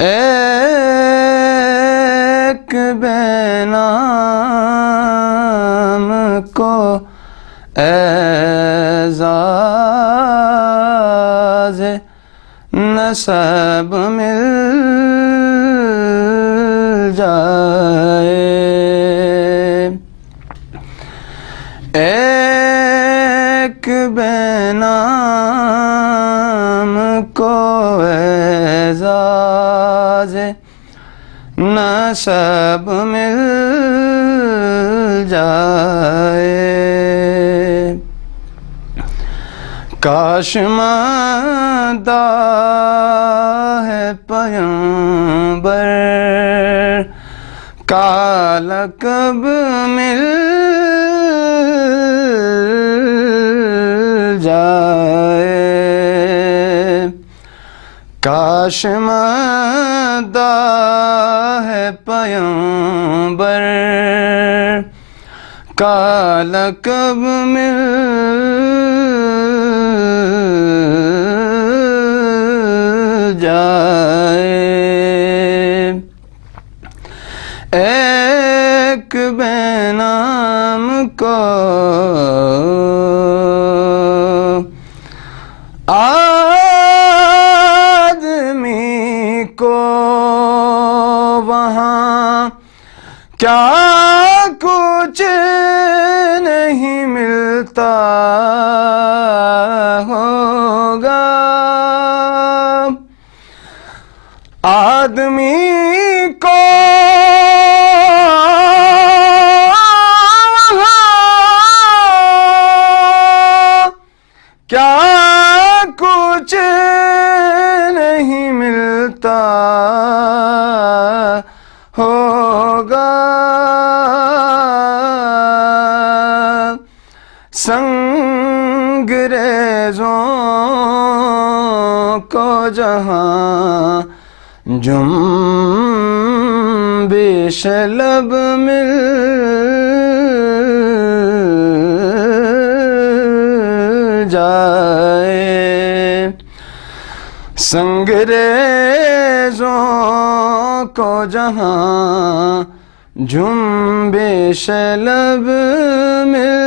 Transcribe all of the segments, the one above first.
ایک بے نام کو اعزاز نسب مل جائے، ایک بے نام کو اعزاز نسب مل جائے، کاش مادہ ہے پیمبر کا لقب مل جائے، کاش مادہ ہے پیمبر کا لقب مل جائے، ایک بے نام کو آدمی کو وہاں کیا کچھ نہیں ملتا ہوگا، آدمی کو کیا کچھ نہیں ملتا ہوگا، سنگریزوں کو جہاں جنبش لب مل جائے، سنگریزوں کو جہاں جنبش لب مل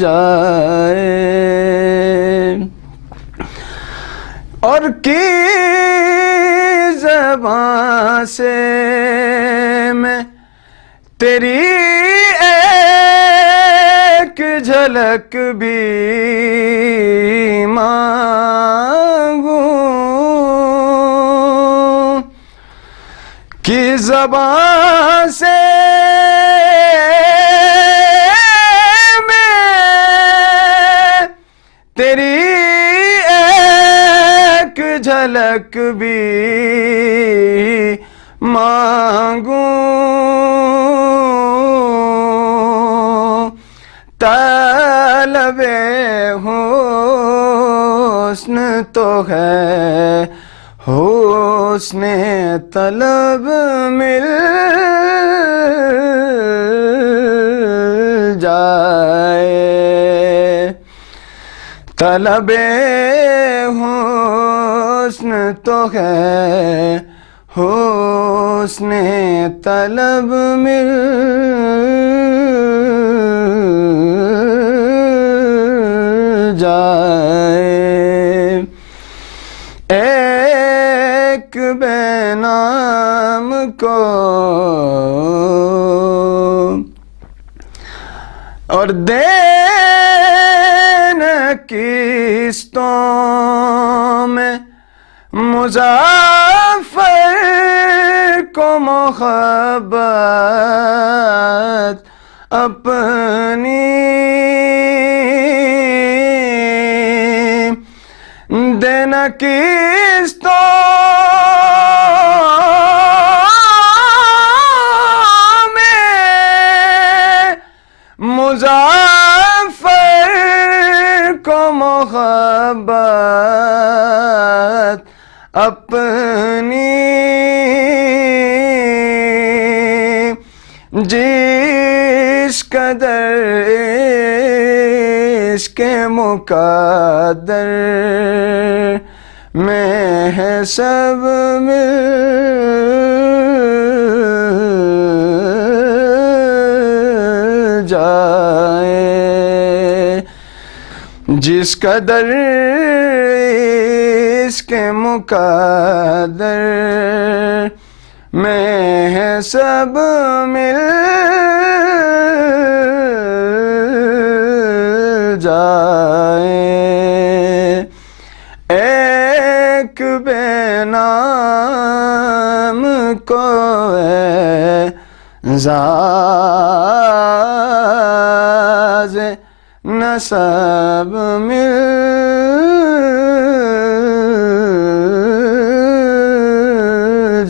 جائے، اور کی زبان سے میں تیری ایک جھلک بھی مانگوں، کی زبان سے میں تیری ایک جھلک بھی مانگوں، طلب حسن تو ہے، حسن طلب مل جائے، طلب حسن تو ہے، حسن طلب مل جائے، ایک بے نام کو اور دین قسطوں میں مظفر کو محبت اپنی دینا قسطوں میں مظفر کو محبت اپنی جس قدر عشق مقدر میں ہے سب مل جائے، جس قدر عشق مقدر میں ہے سب مل جائے، ایک بے نام کو اعزاز نسب مل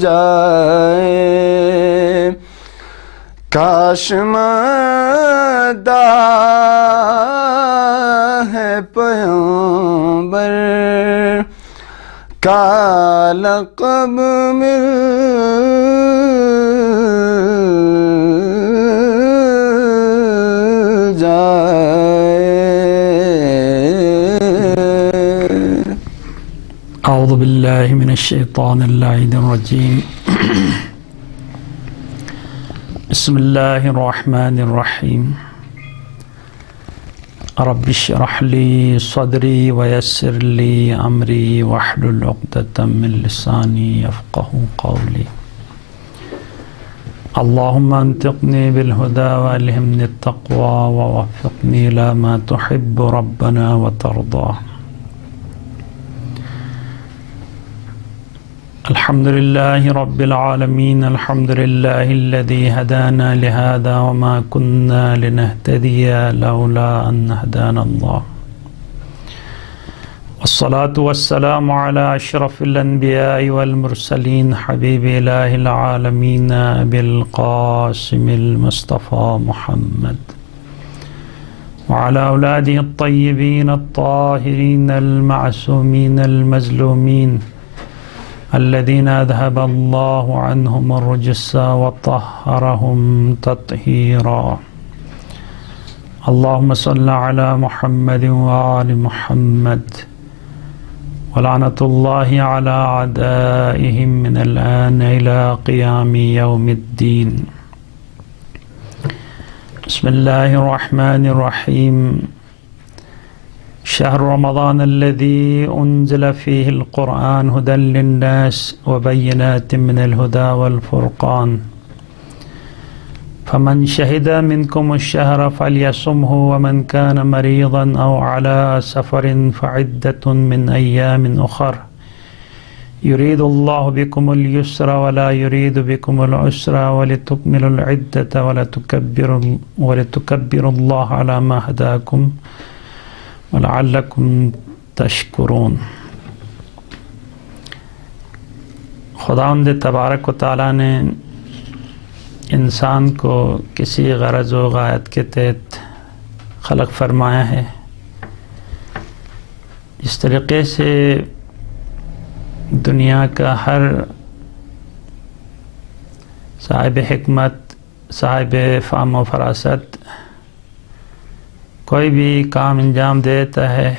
جائے، کاش مداح ہے پیغمبر کا لقب مل جائے۔ اعوذ باللہ من الشیطان اللعین الرجیم، بسم اللہ الرحمن الرحیم، رب اشرح لی صدری ویسر لی امری واحلل عقدۃ من لسانی یفقهوا قولی، اللہم انطقنی بالہدی والہمنی التقوی ووفقنی الی ما تحب ربنا وترضی۔ الحمد لله رب العالمين، الحمد لله الذي هدانا لهذا وما كنا لنهتدي لولا أن هدانا الله، والصلاة والسلام على أشرف الأنبياء والمرسلين حبيب إله العالمين أبي القاسم المصطفى محمد وعلى أولاده الطيبين الطاهرين المعصومين المظلومين الذين أذهب الله عنهم الرجس وطهرهم تطهيرا، اللهم صل على محمد وآل محمد، ولعنة الله على أعدائهم من الآن إلى قيام يوم الدين۔ بسم الله الرحمن الرحيم، شهر رمضان الذي أنزل فيه القرآن هدى للناس وبينات من الهدى والفرقان، فمن شهد منكم الشهر فليصمه، ومن كان مريضا أو على سفر فعدة من أيام أخر، يريد الله بكم اليسر ولا يريد بكم العسر، ولتكملوا العدة ولتكبروا الله على ما هداكم وَلَعَلَّكُمْ تَشْكُرُونَ۔ خداوند تبارک و تعالیٰ نے انسان کو کسی غرض و غایت کے تحت خلق فرمایا ہے۔ اس طریقے سے دنیا کا ہر صاحب حکمت، صاحب فہم و فراست کوئی بھی کام انجام دیتا ہے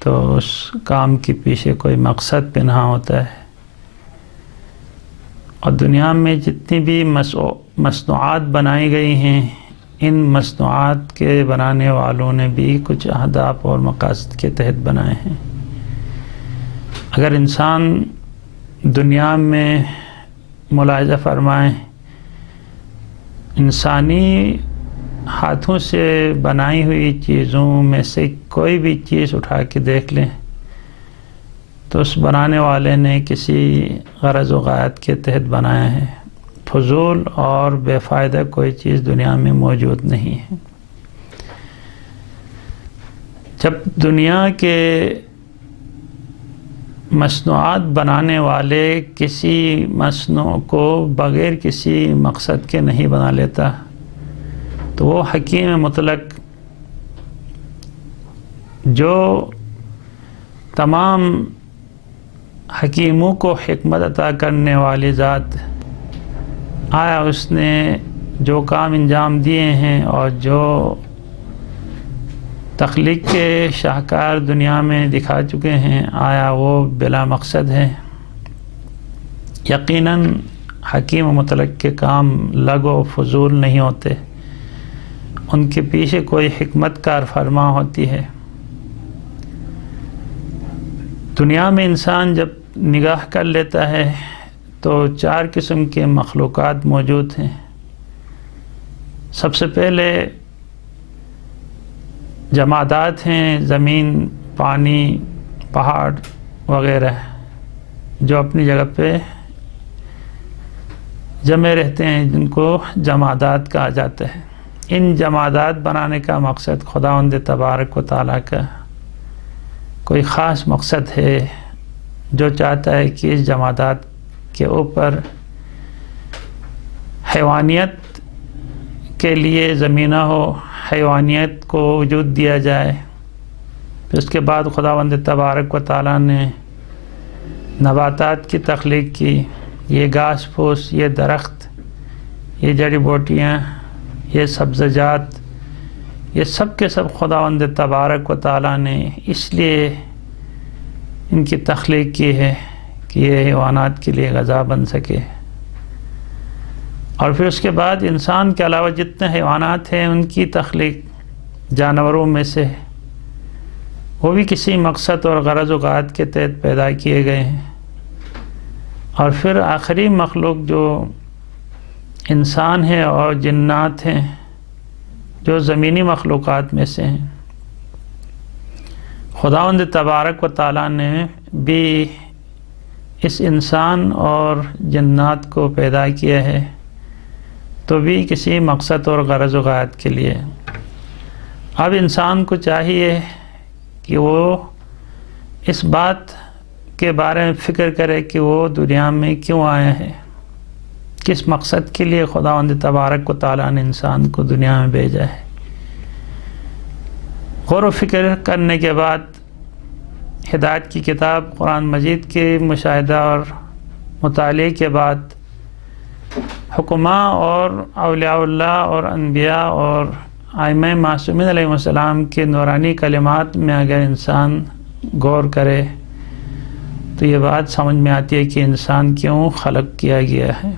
تو اس کام کے پیچھے کوئی مقصد پنہا ہوتا ہے، اور دنیا میں جتنی بھی مصنوعات بنائی گئی ہیں، ان مصنوعات کے بنانے والوں نے بھی کچھ اہداف اور مقاصد کے تحت بنائے ہیں۔ اگر انسان دنیا میں ملاحظہ فرمائیں، انسانی ہاتھوں سے بنائی ہوئی چیزوں میں سے کوئی بھی چیز اٹھا کے دیکھ لیں تو اس بنانے والے نے کسی غرض و غایت کے تحت بنایا ہے۔ فضول اور بے فائدہ کوئی چیز دنیا میں موجود نہیں ہے۔ جب دنیا کے مصنوعات بنانے والے کسی مصنوع کو بغیر کسی مقصد کے نہیں بنا لیتا تو وہ حکیم مطلق جو تمام حکیموں کو حکمت عطا کرنے والی ذات، آیا اس نے جو کام انجام دیے ہیں اور جو تخلیق کے شاہکار دنیا میں دکھا چکے ہیں، آیا وہ بلا مقصد ہے؟ یقیناً حکیم و مطلق کے کام لغو و فضول نہیں ہوتے، ان کے پیچھے کوئی حکمت کار فرما ہوتی ہے۔ دنیا میں انسان جب نگاہ کر لیتا ہے تو 4 قسم کے مخلوقات موجود ہیں۔ سب سے پہلے جمادات ہیں، زمین، پانی، پہاڑ وغیرہ، جو اپنی جگہ پہ جمع رہتے ہیں، جن کو جمادات کہا جاتا ہے۔ ان جمادات بنانے کا مقصد خداوند تبارک و تعالیٰ کا کوئی خاص مقصد ہے، جو چاہتا ہے کہ اس جمادات کے اوپر حیوانیت کے لیے زمینہ ہو، حیوانیت کو وجود دیا جائے۔ پھر اس کے بعد خداوند تبارک و تعالیٰ نے نباتات کی تخلیق کی، یہ گھاس پھوس، یہ درخت، یہ جڑی بوٹیاں، یہ سبزیجات، یہ سب کے سب خداوند تبارک و تعالیٰ نے اس لیے ان کی تخلیق کی ہے کہ یہ حیوانات کے لیے غذا بن سکے۔ اور پھر اس کے بعد انسان کے علاوہ جتنے حیوانات ہیں ان کی تخلیق جانوروں میں سے، وہ بھی کسی مقصد اور غرض و غایت کے تحت پیدا کیے گئے ہیں۔ اور پھر آخری مخلوق جو انسان ہے اور جنات ہیں، جو زمینی مخلوقات میں سے ہیں، خداوند تبارک و تعالیٰ نے بھی اس انسان اور جنات کو پیدا کیا ہے، تو بھی کسی مقصد اور غرض و غایت کے لیے۔ اب انسان کو چاہیے کہ وہ اس بات کے بارے میں فکر کرے کہ وہ دنیا میں کیوں آیا ہے، کس مقصد کے لیے خداوند تبارک و تعالیٰ نے انسان کو دنیا میں بھیجا ہے۔ غور و فکر کرنے کے بعد ہدایت کی کتاب قرآن مجید کے مشاہدہ اور مطالعے کے بعد حکماء اور اولیاء اللہ اور انبیاء اور ائمہ معصومین علیہ السلام کے نورانی کلمات میں اگر انسان غور کرے تو یہ بات سمجھ میں آتی ہے کہ انسان کیوں خلق کیا گیا ہے۔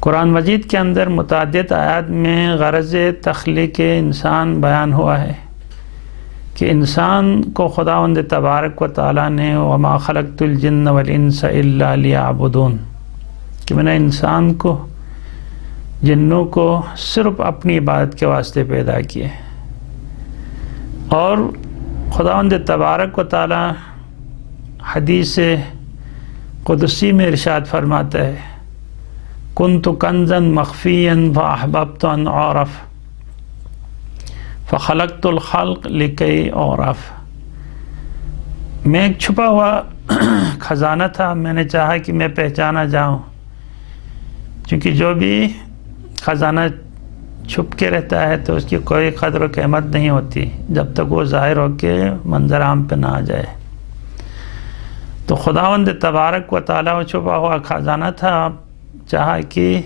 قرآن مجید کے اندر متعدد آیات میں غرض تخلیق انسان بیان ہوا ہے کہ انسان کو خداوند تبارک و تعالیٰ نے وما خلقت الجن والانس الا لیعبدون، کہ میں نے انسان کو، جنوں کو صرف اپنی عبادت کے واسطے پیدا کیے۔ اور خداوند تبارک و تعالیٰ حدیث قدسی میں ارشاد فرماتا ہے کنت کنزا مخفیا فاحببت ان اعرف فخلقت الخلق لکی اعرف، میں ایک چھپا ہوا خزانہ تھا، میں نے چاہا کہ میں پہچانا جاؤں، کیونکہ جو بھی خزانہ چھپ کے رہتا ہے تو اس کی کوئی قدر و قیمت نہیں ہوتی جب تک وہ ظاہر ہو کے منظر عام پہ نہ آ جائے۔ تو خداوند تبارک و تعالیٰ وہ چھپا ہوا خزانہ تھا، چاہا کہ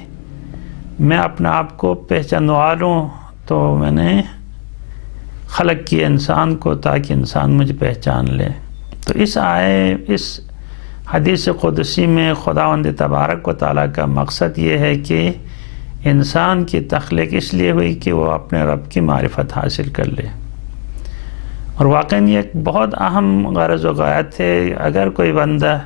میں اپنے آپ کو پہچانوا لوں، تو میں نے خلق کیا انسان کو تاکہ انسان مجھے پہچان لے۔ تو اس حدیث قدسی میں خداوند تبارک و تعالیٰ کا مقصد یہ ہے کہ انسان کی تخلیق اس لیے ہوئی کہ وہ اپنے رب کی معرفت حاصل کر لے۔ اور واقعاً یہ ایک بہت اہم غرض و غایت ہے۔ اگر کوئی بندہ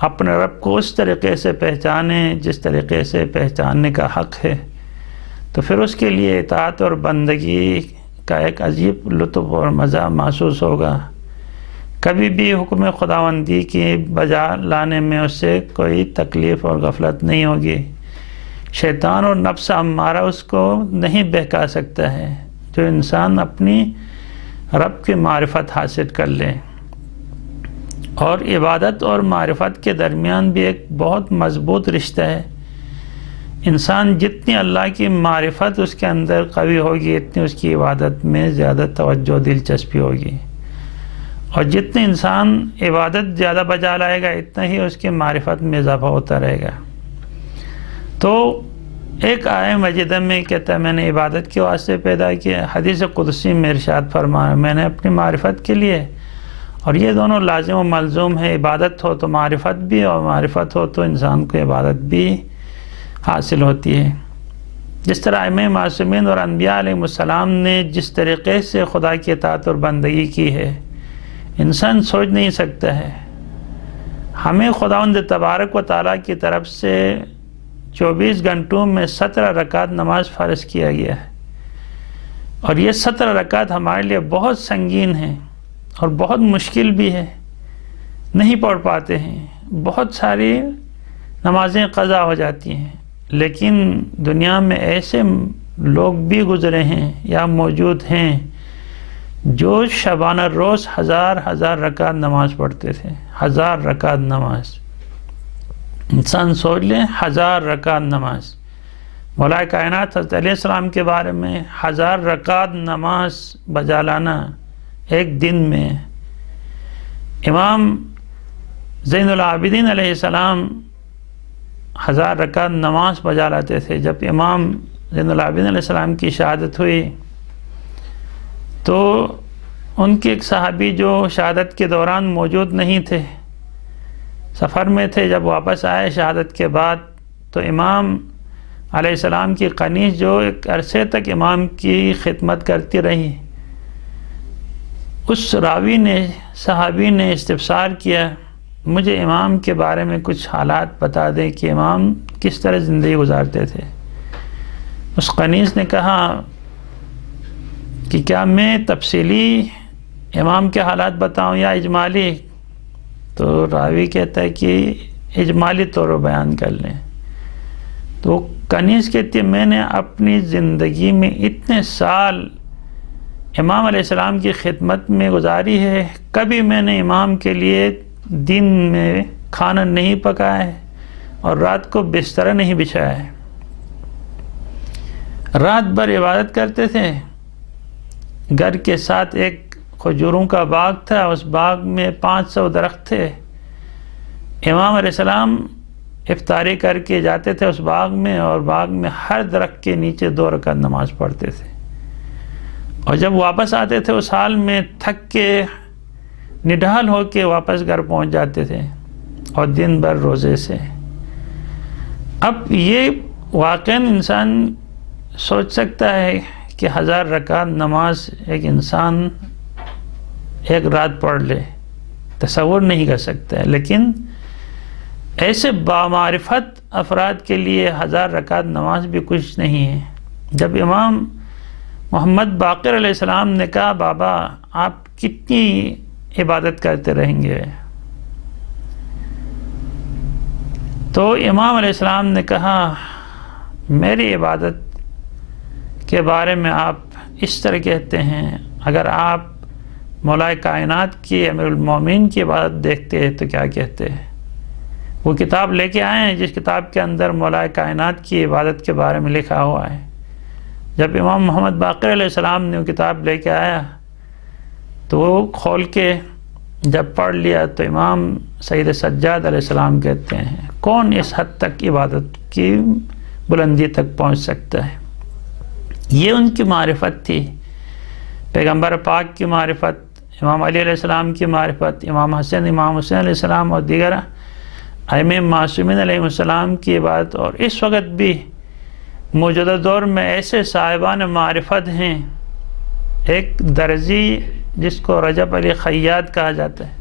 اپنے رب کو اس طریقے سے پہچانے جس طریقے سے پہچاننے کا حق ہے، تو پھر اس کے لیے اطاعت اور بندگی کا ایک عجیب لطف اور مزہ محسوس ہوگا۔ کبھی بھی حکم خداوندی کی بجا لانے میں اس سے کوئی تکلیف اور غفلت نہیں ہوگی۔ شیطان اور نفس امارہ اس کو نہیں بہکا سکتا ہے۔ جو انسان اپنی رب کی معرفت حاصل کر لے، اور عبادت اور معرفت کے درمیان بھی ایک بہت مضبوط رشتہ ہے۔ انسان جتنی اللہ کی معرفت اس کے اندر قوی ہوگی، اتنی اس کی عبادت میں زیادہ توجہ دلچسپی ہوگی، اور جتنے انسان عبادت زیادہ بجا لائے گا اتنا ہی اس کی معرفت میں اضافہ ہوتا رہے گا۔ تو ایک آیہ مجیدہ میں کہتا ہے میں نے عبادت کے واسطے پیدا کیا، حدیث قدسی میں ارشاد فرمایا میں نے اپنی معرفت کے لیے، اور یہ دونوں لازم و ملزوم ہے، عبادت ہو تو معرفت بھی، اور معرفت ہو تو انسان کو عبادت بھی حاصل ہوتی ہے۔ جس طرح ائمہ معصومین اور انبیاء علیہ السلام نے جس طریقے سے خدا کی اطاعت اور بندگی کی ہے انسان سوچ نہیں سکتا ہے۔ ہمیں خداوند تبارک و تعالیٰ کی طرف سے 24 گھنٹوں میں 17 رکعت نماز فرض کیا گیا ہے، اور یہ 17 رکعت ہمارے لیے بہت سنگین ہیں اور بہت مشکل بھی ہے، نہیں پڑھ پاتے ہیں، بہت ساری نمازیں قضا ہو جاتی ہیں، لیکن دنیا میں ایسے لوگ بھی گزرے ہیں یا موجود ہیں جو شبانہ روز ہزار رکعت نماز پڑھتے تھے، 1000 رکعت نماز۔ انسان سوچ لیں 1000 رکعت نماز۔ مولا کائنات حضرت علیہ السلام کے بارے میں 1000 رکعت نماز بجا لانا ایک دن میں۔ امام زین العابدین علیہ السلام 1000 رکعت نماز بجا لاتے تھے۔ جب امام زین العابدین علیہ السلام کی شہادت ہوئی تو ان کے ایک صحابی جو شہادت کے دوران موجود نہیں تھے، سفر میں تھے، جب واپس آئے شہادت کے بعد تو امام علیہ السلام کی قنیز جو ایک عرصے تک امام کی خدمت کرتی رہی، اس راوی نے، صحابی نے استفسار کیا مجھے امام کے بارے میں کچھ حالات بتا دیں کہ امام کس طرح زندگی گزارتے تھے۔ اس قنیز نے کہا کہ کیا میں تفصیلی امام کے حالات بتاؤں یا اجمالی؟ تو راوی کہتا ہے کہ اجمالی طور پر بیان کر لیں۔ تو کنیز کہتی ہے میں نے اپنی زندگی میں اتنے سال امام علیہ السلام کی خدمت میں گزاری ہے، کبھی میں نے امام کے لیے دن میں کھانا نہیں پکایا ہے اور رات کو بستر نہیں بچھایا ہے۔ رات بھر عبادت کرتے تھے۔ گھر کے ساتھ ایک کھجوروں کا باغ تھا، اس باغ میں 500 درخت تھے۔ امام علیہ السلام افطاری کر کے جاتے تھے اس باغ میں، اور باغ میں ہر درخت کے نیچے 2 رکعت نماز پڑھتے تھے، اور جب واپس آتے تھے اس حال میں تھک کے نڈھال ہو کے واپس گھر پہنچ جاتے تھے، اور دن بھر روزے سے۔ اب یہ واقعاً انسان سوچ سکتا ہے کہ 1000 رکعت نماز ایک انسان ایک رات پڑھ لے، تصور نہیں کر سکتا ہے، لیکن ایسے بامعرفت افراد کے لیے 1000 رکعت نماز بھی کچھ نہیں ہے۔ جب امام محمد باقر علیہ السلام نے کہا بابا آپ کتنی عبادت کرتے رہیں گے، تو امام علیہ السلام نے کہا میری عبادت کے بارے میں آپ اس طرح کہتے ہیں، اگر آپ مولا کائنات کی امیر المومنین کی عبادت دیکھتے ہیں تو کیا کہتے ہیں؟ وہ کتاب لے کے آئے ہیں جس کتاب کے اندر مولا کائنات کی عبادت کے بارے میں لکھا ہوا ہے۔ جب امام محمد باقر علیہ السلام نے وہ کتاب لے کے آیا تو وہ کھول کے جب پڑھ لیا تو امام سید سجاد علیہ السلام کہتے ہیں کون اس حد تک عبادت کی بلندی تک پہنچ سکتا ہے؟ یہ ان کی معرفت تھی، پیغمبر پاک کی معرفت، امام علی علیہ السلام کی معرفت، امام حسین علیہ السلام اور دیگر ائمہ معصومین علیہ السلام کی عبادت۔ اور اس وقت بھی موجودہ دور میں ایسے صاحبان معرفت ہیں، ایک درزی جس کو رجب علی خیاط کہا جاتا ہے،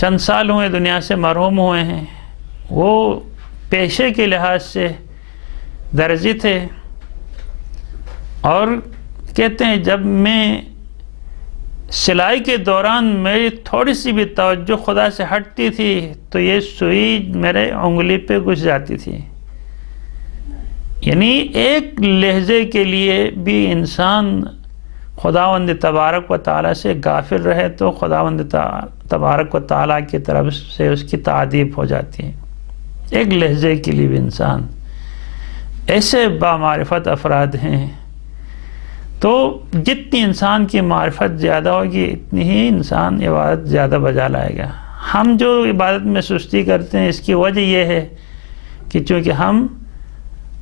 چند سال ہوئے دنیا سے مرحوم ہوئے ہیں، وہ پیشے کے لحاظ سے درزی تھے، اور کہتے ہیں جب میں سلائی کے دوران میری تھوڑی سی بھی توجہ خدا سے ہٹتی تھی تو یہ سوئی میرے انگلی پہ گھس جاتی تھی۔ یعنی ایک لہجے کے لیے بھی انسان خداوند تبارک و تعالیٰ سے غافل رہے تو خداوند تبارک و تعالیٰ کی طرف سے اس کی تعذیب ہو جاتی ہے۔ ایک لہجے کے لیے بھی انسان، ایسے بامعرفت افراد ہیں۔ تو جتنی انسان کی معرفت زیادہ ہوگی اتنی ہی انسان عبادت زیادہ بجا لائے گا۔ ہم جو عبادت میں سستی کرتے ہیں اس کی وجہ یہ ہے کہ چونکہ ہم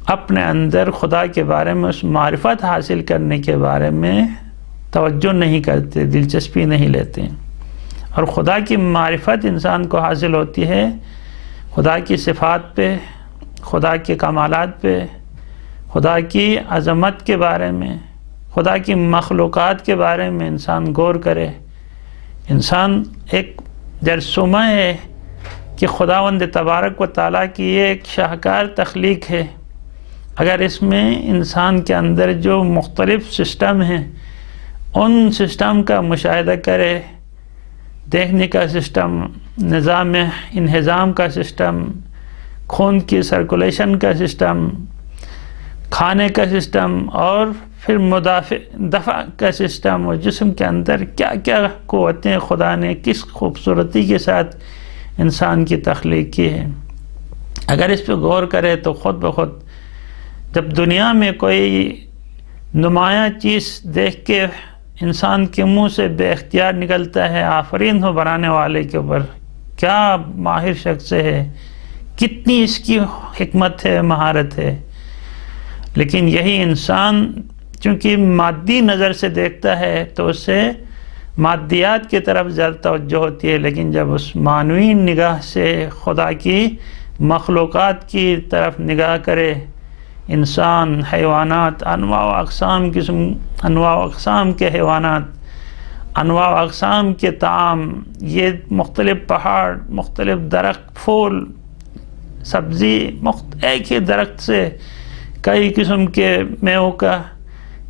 اپنے اندر خدا کے بارے میں اس معرفت حاصل کرنے کے بارے میں توجہ نہیں کرتے، دلچسپی نہیں لیتے. اور خدا کی معرفت انسان کو حاصل ہوتی ہے خدا کی صفات پہ، خدا کے کمالات پہ، خدا کی عظمت کے بارے میں، خدا کی مخلوقات کے بارے میں انسان غور کرے. انسان ایک جرثومہ ہے کہ خداوند تبارک و تعالیٰ کی یہ ایک شاہکار تخلیق ہے. اگر اس میں انسان کے اندر جو مختلف سسٹم ہیں ان سسٹم کا مشاہدہ کرے، دیکھنے کا سسٹم، نظام انہضام کا سسٹم، خون کی سرکولیشن کا سسٹم، کھانے کا سسٹم، اور پھر دفع کا سسٹم، اور جسم کے اندر کیا کیا قوتیں خدا نے کس خوبصورتی کے ساتھ انسان کی تخلیق کی ہے، اگر اس پہ غور کرے تو خود بخود جب دنیا میں کوئی نمایاں چیز دیکھ کے انسان کے منہ سے بے اختیار نکلتا ہے آفرین ہو بنانے والے کے اوپر، کیا ماہر شخص ہے، کتنی اس کی حکمت ہے، مہارت ہے. لیکن یہی انسان چونکہ مادی نظر سے دیکھتا ہے تو اسے مادیات کی طرف زیادہ توجہ ہوتی ہے، لیکن جب اس معنوی نگاہ سے خدا کی مخلوقات کی طرف نگاہ کرے، انسان، حیوانات، انواع و اقسام کے حیوانات، انواع و اقسام کے طعام، یہ مختلف پہاڑ، مختلف درخت، پھول، سبزی، ایک ہی درخت سے کئی قسم کے میووں کا،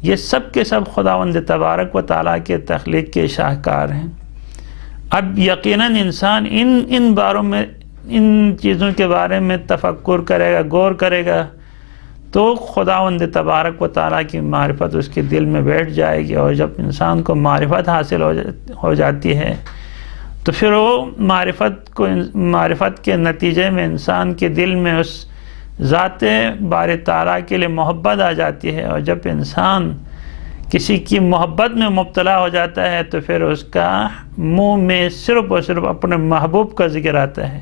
یہ سب کے سب خداوند تبارک و تعالیٰ کے تخلیق کے شاہکار ہیں. اب یقیناً انسان ان باروں میں، ان چیزوں کے بارے میں تفکر کرے گا، غور کرے گا تو خداوند تبارک و تعالیٰ کی معرفت اس کے دل میں بیٹھ جائے گی. اور جب انسان کو معرفت حاصل ہو جاتی ہے تو پھر وہ معرفت کے نتیجے میں انسان کے دل میں اس ذات باری تعالیٰ کے لیے محبت آ جاتی ہے. اور جب انسان کسی کی محبت میں مبتلا ہو جاتا ہے تو پھر اس کا منہ میں صرف اور صرف اپنے محبوب کا ذکر آتا ہے.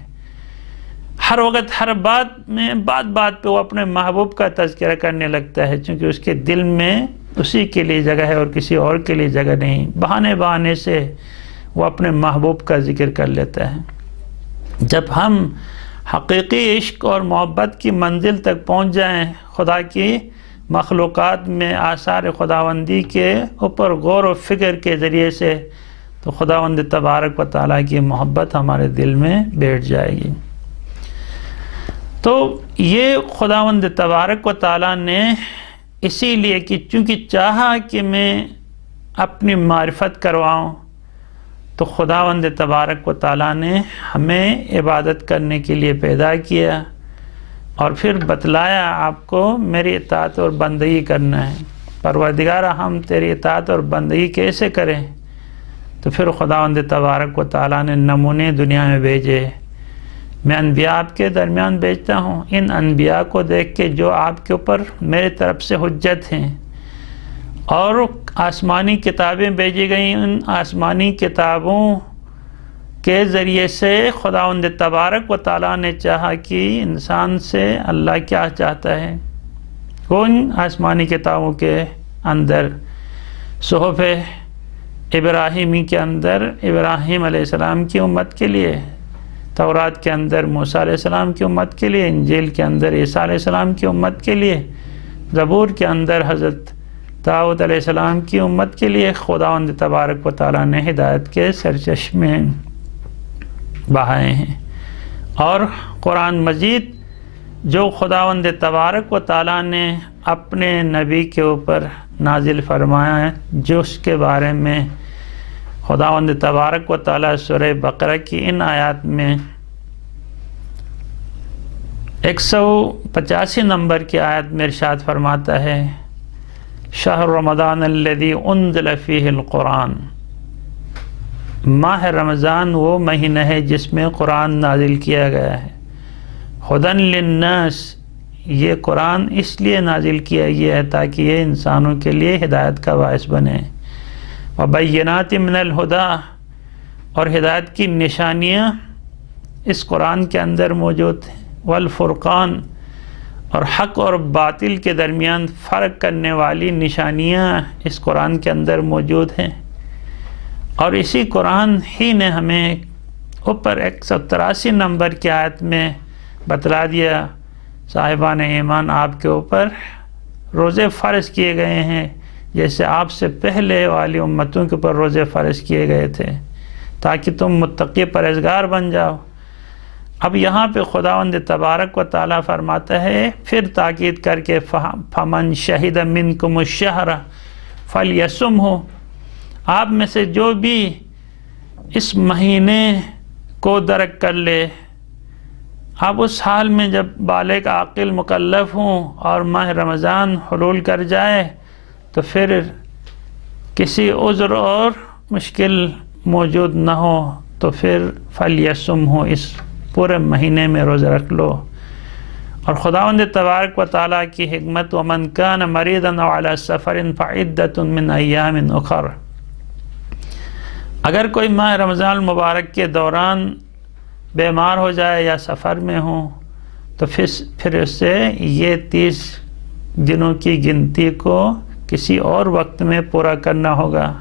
ہر وقت، ہر بات میں، بات پہ وہ اپنے محبوب کا تذکرہ کرنے لگتا ہے، چونکہ اس کے دل میں اسی کے لیے جگہ ہے اور کسی اور کے لیے جگہ نہیں. بہانے سے وہ اپنے محبوب کا ذکر کر لیتا ہے. جب ہم حقیقی عشق اور محبت کی منزل تک پہنچ جائیں، خدا کی مخلوقات میں آثار خداوندی کے اوپر غور و فکر کے ذریعے سے، تو خداوند تبارک و تعالیٰ کی محبت ہمارے دل میں بیٹھ جائے گی. تو یہ خداوند تبارک و تعالیٰ نے اسی لیے کہ چونکہ چاہا کہ میں اپنی معرفت کرواؤں، تو خداوند تبارک و تعالیٰ نے ہمیں عبادت کرنے کے لیے پیدا کیا اور پھر بتلایا آپ کو میری اطاعت اور بندگی کرنا ہے. پروردگارہ ہم تیری اطاعت اور بندگی کیسے کریں؟ تو پھر خداوند تبارک و تعالیٰ نے نمونے دنیا میں بھیجے. میں انبیاء آپ کے درمیان بھیجتا ہوں، ان انبیاء کو دیکھ کے جو آپ کے اوپر میرے طرف سے حجت ہیں، اور آسمانی کتابیں بھیجی گئیں. ان آسمانی کتابوں کے ذریعے سے خداوند تبارک و تعالیٰ نے چاہا کہ انسان سے اللہ کیا چاہتا ہے. ان آسمانی کتابوں کے اندر صحف ابراہیمی کے اندر ابراہیم علیہ السلام کی امت کے لیے، تورات کے اندر موسیٰ علیہ السلام کی امت کے لیے، انجیل کے اندر عیسیٰ علیہ السلام کی امت کے لیے، زبور کے اندر حضرت داؤد علیہ السلام کی امت کے لیے خداوند تبارک و تعالیٰ نے ہدایت کے سرچشمے بہائے ہیں. اور قرآن مجید جو خداوند تبارک و تعالیٰ نے اپنے نبی کے اوپر نازل فرمایا ہے، جو اس کے بارے میں خداوند تبارک و تعالیٰ سورہ بقرہ کی ان آیات میں 185 نمبر کی آیت میں ارشاد فرماتا ہے، شہر رمضان الذی انزل فیہ القرآن، ماہ رمضان وہ مہینہ ہے جس میں قرآن نازل کیا گیا ہے. ہدی للناس، یہ قرآن اس لیے نازل کیا گیا ہے تاکہ یہ انسانوں کے لیے ہدایت کا باعث بنے. وبینات من الہدی، اور ہدایت کی نشانیاں اس قرآن کے اندر موجود ہیں. والفرقان، اور حق اور باطل کے درمیان فرق کرنے والی نشانیاں اس قرآن کے اندر موجود ہیں، اور اسی قرآن ہی نے ہمیں اوپر 183 نمبر کی آیت میں بتلا دیا صاحبان ایمان آپ کے اوپر روزے فرض کیے گئے ہیں جیسے آپ سے پہلے والی امتوں کے اوپر روزے فرض کیے گئے تھے تاکہ تم متقی پرہیزگار بن جاؤ۔ اب یہاں پہ خداوند تبارک و تعالیٰ فرماتا ہے پھر تاکید کر کے فمن شہد منکم الشہر فلیصمہ، آپ میں سے جو بھی اس مہینے کو درک کر لے، اب اس حال میں جب بالغ عاقل مکلف ہوں اور ماہ رمضان حلول کر جائے تو پھر کسی عذر اور مشکل موجود نہ ہو تو پھر فلیصمہ، اس پورے مہینے میں روزہ رکھ لو۔ اور خداوند تبارک و تعالیٰ کی حکمت ومن کان مریضا او علی سفر فعدۃ من ایام اخر، اگر کوئی ماہ رمضان المبارک کے دوران بیمار ہو جائے یا سفر میں ہو تو پھر اس سے یہ 30 دنوں کی گنتی کو کسی اور وقت میں پورا کرنا ہوگا۔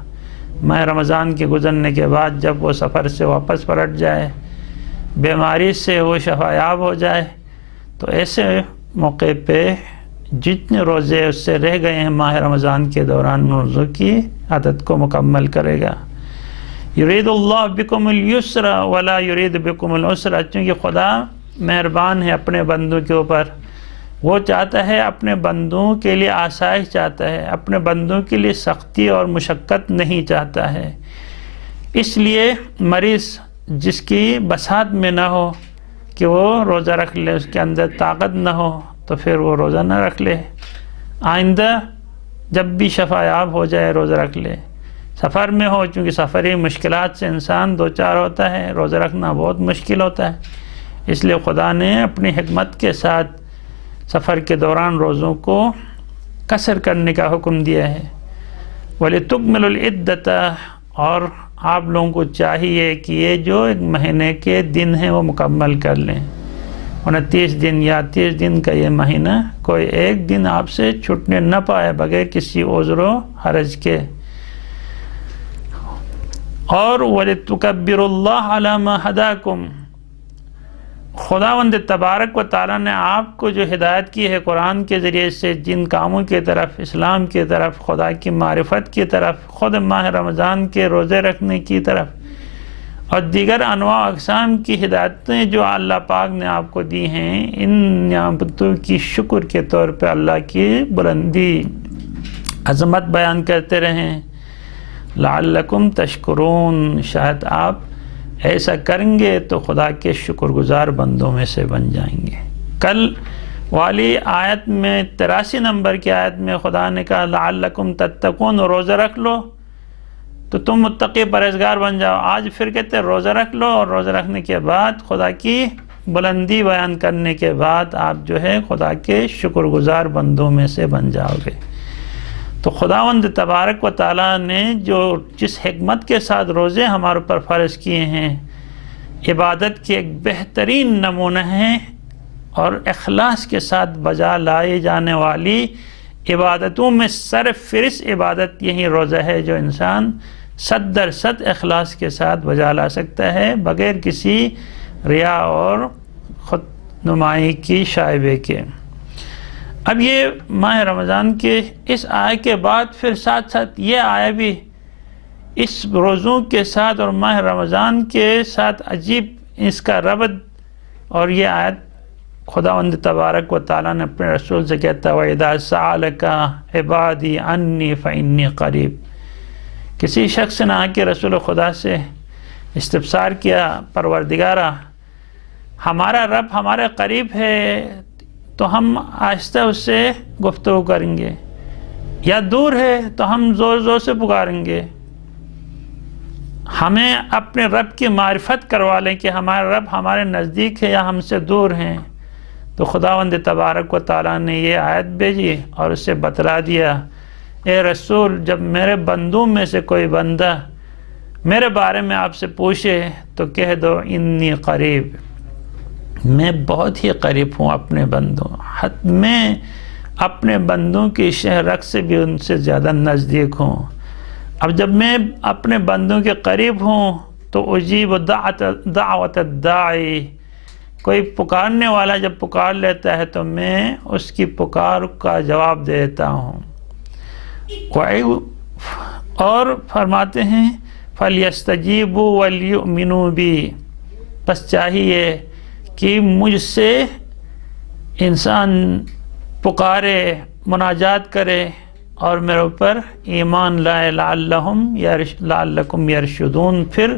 ماہ رمضان کے گزرنے کے بعد جب وہ سفر سے واپس پلٹ جائے، بیماری سے وہ شفا یاب ہو جائے، تو ایسے موقع پہ جتنے روزے اس سے رہ گئے ہیں ماہ رمضان کے دوران روزوں کی عادت کو مکمل کرے گا۔ یرید اللہ بکم اليسر ولا یرید بکم العسر، چونکہ خدا مہربان ہے اپنے بندوں کے اوپر، وہ چاہتا ہے اپنے بندوں کے لیے آسائش چاہتا ہے، اپنے بندوں کے لیے سختی اور مشقت نہیں چاہتا ہے۔ اس لیے مریض جس کی بساط میں نہ ہو کہ وہ روزہ رکھ لے، اس کے اندر طاقت نہ ہو تو پھر وہ روزہ نہ رکھ لے، آئندہ جب بھی شفا یاب ہو جائے روزہ رکھ لے۔ سفر میں ہو، چونکہ سفری مشکلات سے انسان دوچار ہوتا ہے، روزہ رکھنا بہت مشکل ہوتا ہے، اس لیے خدا نے اپنی حکمت کے ساتھ سفر کے دوران روزوں کو قصر کرنے کا حکم دیا ہے۔ وَلِتُكْمِلُوا الْعِدَّةَ، اور آپ لوگوں کو چاہیے کہ یہ جو ایک مہینے کے دن ہیں وہ مکمل کر لیں، 29 دن یا 30 دن کا یہ مہینہ کوئی ایک دن آپ سے چھٹنے نہ پائے بغیر کسی عذر و حرج کے۔ اور وَلِتُكَبِّرُوا اللَّهَ عَلَى مَا هَدَاكُمْ، خداوند تبارک و تعالیٰ نے آپ کو جو ہدایت کی ہے قرآن کے ذریعے سے جن کاموں کی طرف، اسلام کی طرف، خدا کی معرفت کی طرف، خود ماہ رمضان کے روزے رکھنے کی طرف، اور دیگر انواع و اقسام کی ہدایتیں جو اللہ پاک نے آپ کو دی ہیں، ان نعمتوں کی شکر کے طور پہ اللہ کی بلندی عظمت بیان کرتے رہیں۔ لعلکم تشکرون، شاید آپ ایسا کریں گے تو خدا کے شکر گزار بندوں میں سے بن جائیں گے۔ کل والی آیت میں 83 نمبر کی آیت میں خدا نے کہا لعلکم تتقون، روزہ رکھ لو تو تم متقی پرہیزگار بن جاؤ۔ آج پھر کہتے ہیں روزہ رکھ لو، اور روزہ رکھنے کے بعد خدا کی بلندی بیان کرنے کے بعد آپ جو ہے خدا کے شکر گزار بندوں میں سے بن جاؤ گے۔ تو خداوند تبارک و تعالیٰ نے جس حکمت کے ساتھ روزے ہمارے اوپر فرض کیے ہیں، عبادت کی ایک بہترین نمونہ ہیں، اور اخلاص کے ساتھ بجا لائی جانے والی عبادتوں میں سر فہرست عبادت یہی روزہ ہے جو انسان 100% اخلاص کے ساتھ بجا لا سکتا ہے بغیر کسی ریا اور خود نمائی کی شائبے کے۔ اب یہ ماہ رمضان کے اس آیت کے بعد پھر ساتھ ساتھ یہ آیت بھی اس روزوں کے ساتھ اور ماہ رمضان کے ساتھ عجیب اس کا ربط، اور یہ آیت خداوند تبارک و تعالیٰ نے اپنے رسول سے کہتا ہے وَإِذَا سَأَلَكَ عِبَادِي عَنِّي فَإِنِّي قَرِيب۔ کسی شخص نے آ کے رسول خدا سے استفسار کیا پروردگارہ ہمارا رب ہمارے قریب ہے تو ہم آہستہ اس سے گفتگو کریں گے، یا دور ہے تو ہم زور زور سے پکاریں گے، ہمیں اپنے رب کی معرفت کروا لیں کہ ہمارا رب ہمارے نزدیک ہے یا ہم سے دور ہیں۔ تو خداوند تبارک و تعالیٰ نے یہ آیت بھیجی اور اسے بتلا دیا اے رسول جب میرے بندوں میں سے کوئی بندہ میرے بارے میں آپ سے پوچھے تو کہہ دو انی قریب، میں بہت ہی قریب ہوں اپنے بندوں، میں اپنے بندوں کی شہرک سے بھی ان سے زیادہ نزدیک ہوں۔ اب جب میں اپنے بندوں کے قریب ہوں تو اجیب دعوت الداعی، کوئی پکارنے والا جب پکار لیتا ہے تو میں اس کی پکار کا جواب دیتا ہوں۔ اور فرماتے ہیں فَلْيَسْتَجِيبُوا وَلْيُؤْمِنُوا بِي، بس چاہیے کہ مجھ سے انسان پکارے، مناجات کرے اور میرے اوپر ایمان لائے، لعلکم یرشدون، پھر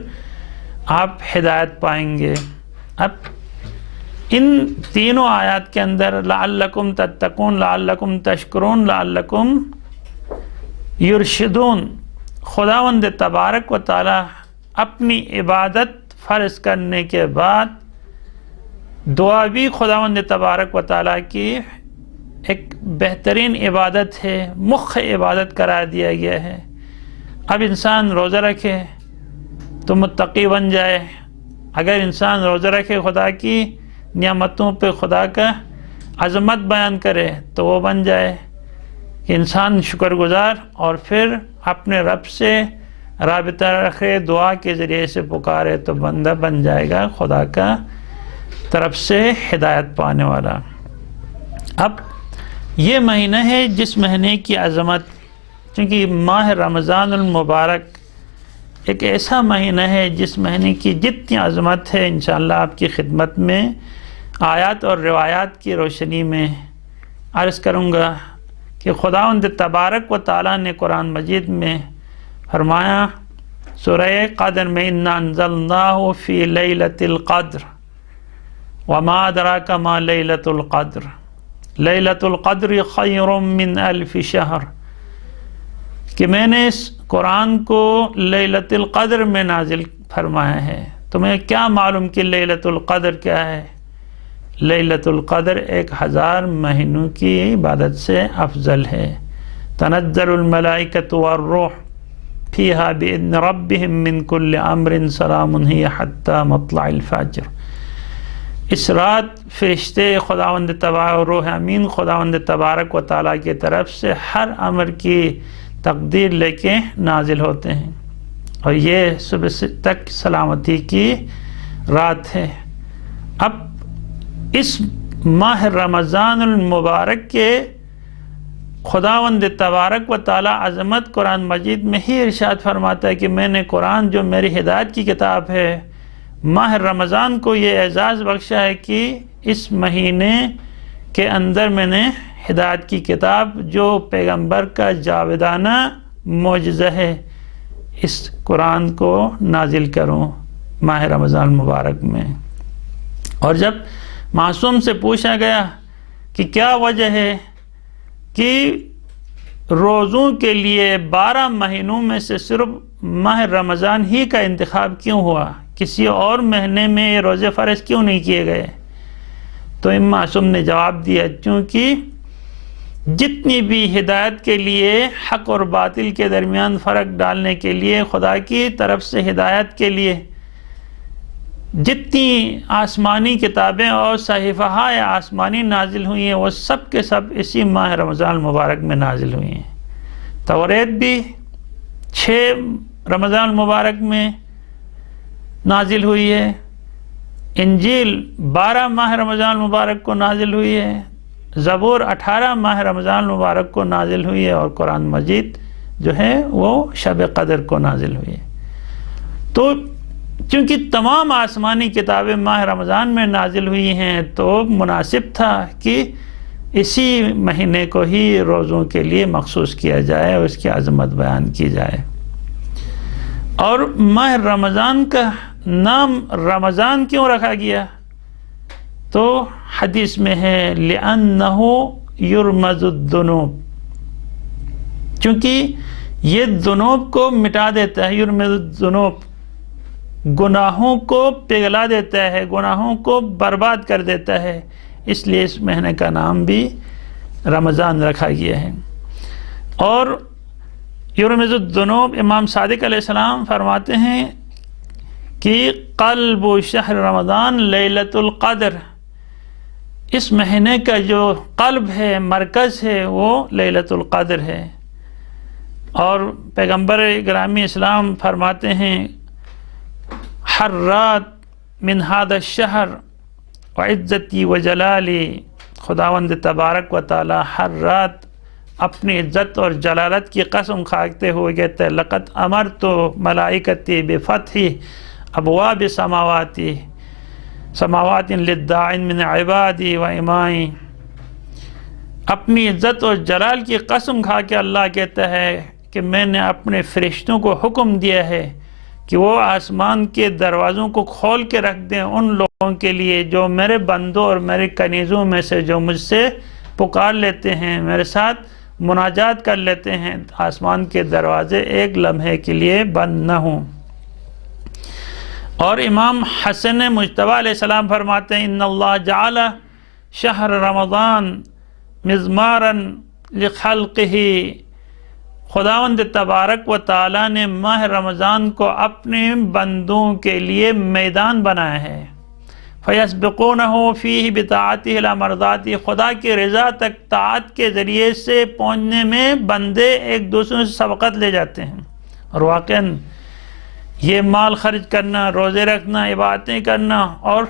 آپ ہدایت پائیں گے۔ اب ان تینوں آیات کے اندر لعلکم تتقون، لعلکم تشکرون، لعلکم یرشدون، خداوند تبارک و تعالی اپنی عبادت فرض کرنے کے بعد دعا بھی خداوند تبارک و تعالی کی ایک بہترین عبادت ہے، مخ عبادت قرار دیا گیا ہے۔ اب انسان روزہ رکھے تو متقی بن جائے، اگر انسان روزہ رکھے خدا کی نعمتوں پہ خدا کا عظمت بیان کرے تو وہ بن جائے کہ انسان شکر گزار، اور پھر اپنے رب سے رابطہ رکھے، دعا کے ذریعے سے پکارے تو بندہ بن جائے گا خدا کا طرف سے ہدایت پانے والا۔ اب یہ مہینہ ہے جس مہینے کی عظمت، چونکہ ماہ رمضان المبارک ایک ایسا مہینہ ہے جس مہینے کی جتنی عظمت ہے انشاءاللہ آپ کی خدمت میں آیات اور روایات کی روشنی میں عرض کروں گا کہ خداوند تبارک و تعالیٰ نے قرآن مجید میں فرمایا سورہ قدر میں انا انزلناہ فی لیلۃ القدر وما ادراک ما لیلۃ القدر لیلۃ القدر خیر من الف شہر، کہ میں نے اس قرآن کو لیلۃ القدر میں نازل فرمایا ہے۔ تمہیں کیا معلوم کہ لیلۃ القدر کیا ہے؟ لیلۃ القدر 1000 مہینوں کی عبادت سے افضل ہے۔ تنزل الملائکۃ والروح فیہا بإذن ربہم من کل امر سلام ہی حتی مطلع الفجر۔ اس رات فرشتے خداوند تبارک روح امین خداوند تبارک و تعالیٰ کی طرف سے ہر امر کی تقدیر لے کے نازل ہوتے ہیں، اور یہ صبح تک سلامتی کی رات ہے۔ اب اس ماہ رمضان المبارک کے خداوند تبارک و تعالیٰ عظمت قرآن مجید میں ہی ارشاد فرماتا ہے کہ میں نے قرآن جو میری ہدایت کی کتاب ہے، ماہ رمضان کو یہ اعزاز بخشا ہے کہ اس مہینے کے اندر میں نے ہدایت کی کتاب جو پیغمبر کا جاودانہ معجزہ ہے، اس قرآن کو نازل کروں ماہ رمضان مبارک میں۔ اور جب معصوم سے پوچھا گیا کہ کیا وجہ ہے کہ روزوں کے لیے 12 مہینوں میں سے صرف ماہ رمضان ہی کا انتخاب کیوں ہوا، کسی اور مہینے میں یہ روزے فرض کیوں نہیں کیے گئے؟ تو امام معصوم نے جواب دیا چونکہ جتنی بھی ہدایت کے لیے حق اور باطل کے درمیان فرق ڈالنے کے لیے خدا کی طرف سے ہدایت کے لیے جتنی آسمانی کتابیں اور صحیفہ آسمانی نازل ہوئی ہیں وہ سب کے سب اسی ماہ رمضان مبارک میں نازل ہوئی ہیں۔ توریت بھی 6 رمضان مبارک میں نازل ہوئی ہے، انجیل 12 ماہ رمضان مبارک کو نازل ہوئی ہے، زبور 18 ماہ رمضان مبارک کو نازل ہوئی ہے، اور قرآن مجید جو ہے وہ شب قدر کو نازل ہوئی ہے۔ تو چونکہ تمام آسمانی کتابیں ماہ رمضان میں نازل ہوئی ہیں تو مناسب تھا کہ اسی مہینے کو ہی روزوں کے لیے مخصوص کیا جائے اور اس کی عظمت بیان کی جائے۔ اور ماہ رمضان کا نام رمضان کیوں رکھا گیا؟ تو حدیث میں ہے لِأَنَّهُ يُرْمَزُ الذُّنُوب، چونکہ یہ ذنوب کو مٹا دیتا ہے، یرمز الذنوب، گناہوں کو پگھلا دیتا ہے، گناہوں کو برباد کر دیتا ہے، اس لیے اس مہینے کا نام بھی رمضان رکھا گیا ہے۔ اور یرمز الذنوب امام صادق علیہ السلام فرماتے ہیں کہ قلب شہر رمضان لیلۃ القدر، اس مہینے کا جو قلب ہے، مرکز ہے، وہ لیلۃ القدر ہے۔ اور پیغمبر گرامی اسلام فرماتے ہیں ہر رات من هذا الشہر وعزتی وجلالی، خداوند تبارک و تعالی ہر رات اپنی عزت اور جلالت کی قسم کھاتے ہوئے کہتے ہیں لقد امرت ملائکتی بفتح ابواب سماوات للداعین من عبادی و امائی۔ اپنی عزت اور جلال کی قسم کھا کے اللہ کہتا ہے کہ میں نے اپنے فرشتوں کو حکم دیا ہے کہ وہ آسمان کے دروازوں کو کھول کے رکھ دیں ان لوگوں کے لیے جو میرے بندوں اور میرے کنیزوں میں سے جو مجھ سے پکار لیتے ہیں، میرے ساتھ مناجات کر لیتے ہیں، آسمان کے دروازے ایک لمحے کے لیے بند نہ ہوں۔ اور امام حسن مجتبیٰ علیہ السلام فرماتے ہیں ان اللہ جعل شہر رمضان مزمارا لخلقہ، خداوند تبارک و تعالیٰ نے ماہ رمضان کو اپنے بندوں کے لیے میدان بنایا ہے۔ فَيَسْبِقُونَهُ فِيهِ بِطَاعَتِهِ إِلَى مَرْضَاتِهِ، خدا کی رضا تک طاعت کے ذریعے سے پہنچنے میں بندے ایک دوسرے سے سبقت لے جاتے ہیں۔ اور واقعاً یہ مال خرچ کرنا، روزے رکھنا، عبادتیں کرنا اور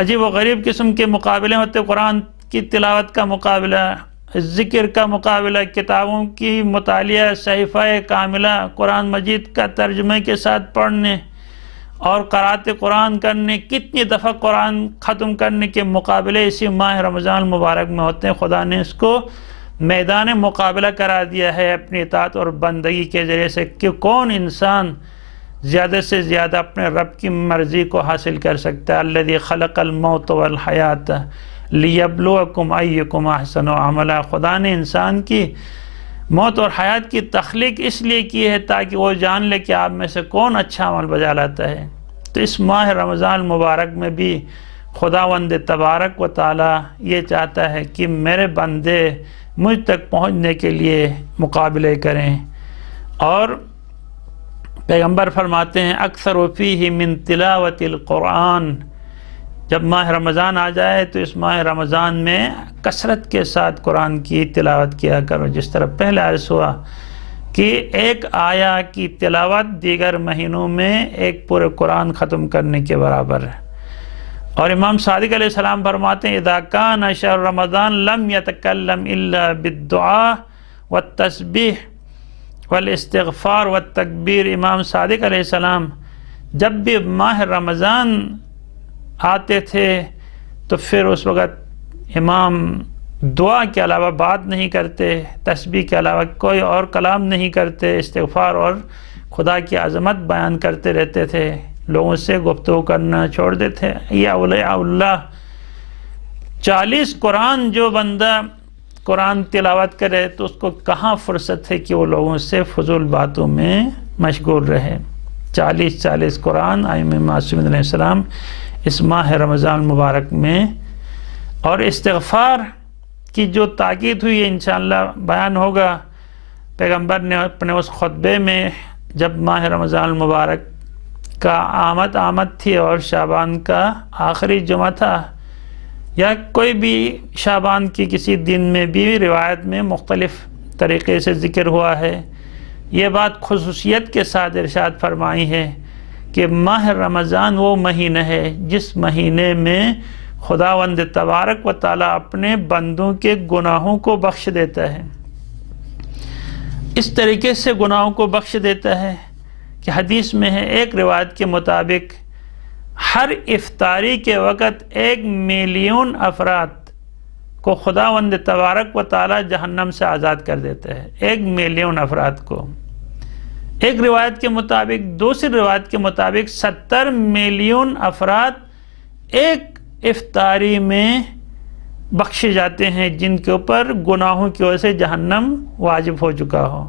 عجیب و غریب قسم کے مقابلے ہوتے، قرآن کی تلاوت کا مقابلہ، ذکر کا مقابلہ، کتابوں کی مطالعہ، صحیفہ کاملہ قرآن مجید کا ترجمے کے ساتھ پڑھنے اور قرأت قرآن کرنے، کتنی دفعہ قرآن ختم کرنے کے مقابلے اسی ماہ رمضان المبارک میں ہوتے ہیں۔ خدا نے اس کو میدان مقابلہ کرا دیا ہے اپنی اطاعت اور بندگی کے ذریعے سے کہ کون انسان زیادہ سے زیادہ اپنے رب کی مرضی کو حاصل کر سکتا ہے۔ الذی خلق الموت والحیات لیبلوکم ایکم احسن عملا، خدا نے انسان کی موت اور حیات کی تخلیق اس لیے کی ہے تاکہ وہ جان لے کہ آپ میں سے کون اچھا عمل بجا لاتا ہے۔ تو اس ماہ رمضان المبارک میں بھی خداوند تبارک و تعالی یہ چاہتا ہے کہ میرے بندے مجھ تک پہنچنے کے لیے مقابلے کریں۔ اور پیغمبر فرماتے ہیں اکثر فیہ من تلاوت القرآن، جب ماہ رمضان آ جائے تو اس ماہ رمضان میں کثرت کے ساتھ قرآن کی تلاوت کیا کرو، جس طرح پہلے عرض ہوا کہ ایک آیا کی تلاوت دیگر مہینوں میں ایک پورے قرآن ختم کرنے کے برابر ہے۔ اور امام صادق علیہ السلام فرماتے ہیں اذا کان شہر رمضان لم یتکلم الا بالدعاء والتسبیح والاستغفار والتکبیر۔ امام صادق علیہ السلام جب بھی ماہ رمضان آتے تھے تو پھر اس وقت امام دعا کے علاوہ بات نہیں کرتے، تسبیح کے علاوہ کوئی اور کلام نہیں کرتے، استغفار اور خدا کی عظمت بیان کرتے رہتے تھے، لوگوں سے گفتگو کرنا چھوڑ دیتے۔ یا اولیاء اللہ 40 قرآن جو بندہ قرآن تلاوت کرے تو اس کو کہاں فرصت ہے کہ وہ لوگوں سے فضول باتوں میں مشغول رہے۔ 40 قرآن ائمہ معصومین علیہ السلام اس ماہ رمضان مبارک میں، اور استغفار کی جو تاکید ہوئی ہے انشاءاللہ بیان ہوگا۔ پیغمبر نے اپنے اس خطبے میں جب ماہ رمضان المبارک کا آمد تھی اور شعبان کا آخری جمعہ تھا یا کوئی بھی شعبان کی کسی دن میں بھی روایت میں مختلف طریقے سے ذکر ہوا ہے، یہ بات خصوصیت کے ساتھ ارشاد فرمائی ہے کہ ماہ رمضان وہ مہینہ ہے جس مہینے میں خداوند تبارک و تعالیٰ اپنے بندوں کے گناہوں کو بخش دیتا ہے۔ اس طریقے سے گناہوں کو بخش دیتا ہے کہ حدیث میں ہے، ایک روایت کے مطابق ہر افطاری کے وقت 1 ملین افراد کو خداوند تبارک و تعالیٰ جہنم سے آزاد کر دیتا ہے، 1 ملین افراد کو۔ ایک روایت کے مطابق، دوسری روایت کے مطابق 70 ملین افراد ایک افطاری میں بخشے جاتے ہیں جن کے اوپر گناہوں کی وجہ سے جہنم واجب ہو چکا ہو۔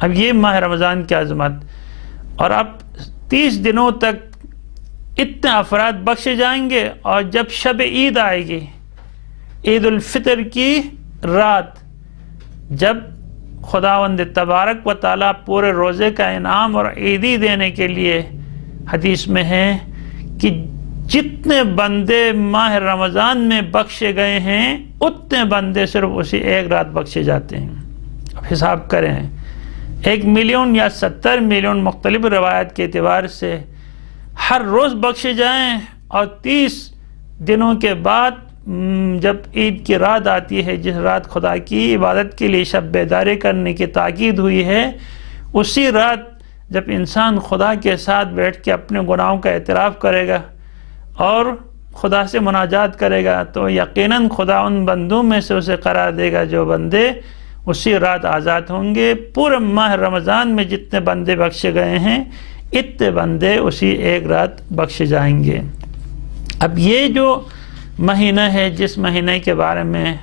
اب یہ ماہ رمضان کی عظمت، اور اب 30 دنوں تک اتنے افراد بخشے جائیں گے، اور جب شب عید آئے گی، عید الفطر کی رات، جب خداوند تبارک و تعالیٰ پورے روزے کا انعام اور عیدی دینے کے لیے حدیث میں ہے کہ جتنے بندے ماہ رمضان میں بخشے گئے ہیں اتنے بندے صرف اسی ایک رات بخشے جاتے ہیں۔ اب حساب کریں 1 ملین یا 70 ملین مختلف روایت کے اعتبار سے ہر روز بخشے جائیں، اور 30 دنوں کے بعد جب عید کی رات آتی ہے، جس رات خدا کی عبادت کے لیے شب بیداری کرنے کی تاکید ہوئی ہے، اسی رات جب انسان خدا کے ساتھ بیٹھ کے اپنے گناہوں کا اعتراف کرے گا اور خدا سے مناجات کرے گا، تو یقیناً خدا ان بندوں میں سے اسے قرار دے گا جو بندے اسی رات آزاد ہوں گے۔ پورے ماہ رمضان میں جتنے بندے بخشے گئے ہیں اتنے بندے اسی ایک رات بخشے جائیں گے۔ اب یہ جو مہینہ ہے، جس مہینے کے بارے میں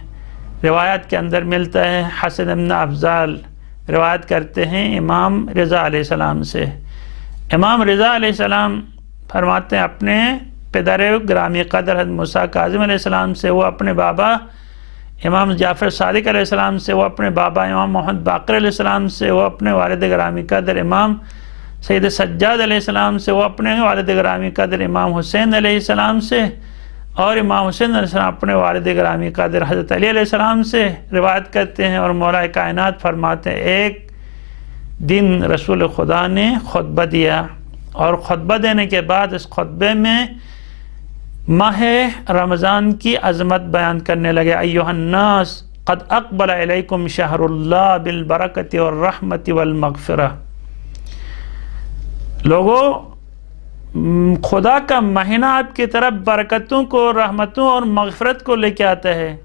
روایت کے اندر ملتا ہے، حسن بن افضال روایت کرتے ہیں امام رضا علیہ السلام سے۔ امام رضا علیہ السلام فرماتے ہیں اپنے پدر گرامی قدر حضرت موسیٰ کاظم علیہ السلام سے، وہ اپنے بابا امام جعفر صادق علیہ السلام سے، وہ اپنے بابا امام محمد باقر علیہ السلام سے، وہ اپنے والد گرامی قدر امام سید سجاد علیہ السلام سے، وہ اپنے والد گرامی قدر امام حسین علیہ السلام سے، اور امام حسین علیہ السلام اپنے والد گرامی قدر حضرت علی علیہ السلام سے روایت کرتے ہیں۔ اور مولا کائنات فرماتے ہیں ایک دن رسول خدا نے خطبہ دیا، اور خطبہ دینے کے بعد اس خطبے میں ماہ رمضان کی عظمت بیان کرنے لگے۔ ایھا الناس قد اقبل الیکم شہر اللہ بالبرکۃ والرحمۃ والمغفرہ، لوگو خدا کا مہینہ آپ کی طرف برکتوں کو، رحمتوں اور مغفرت کو لے کے آتا ہے۔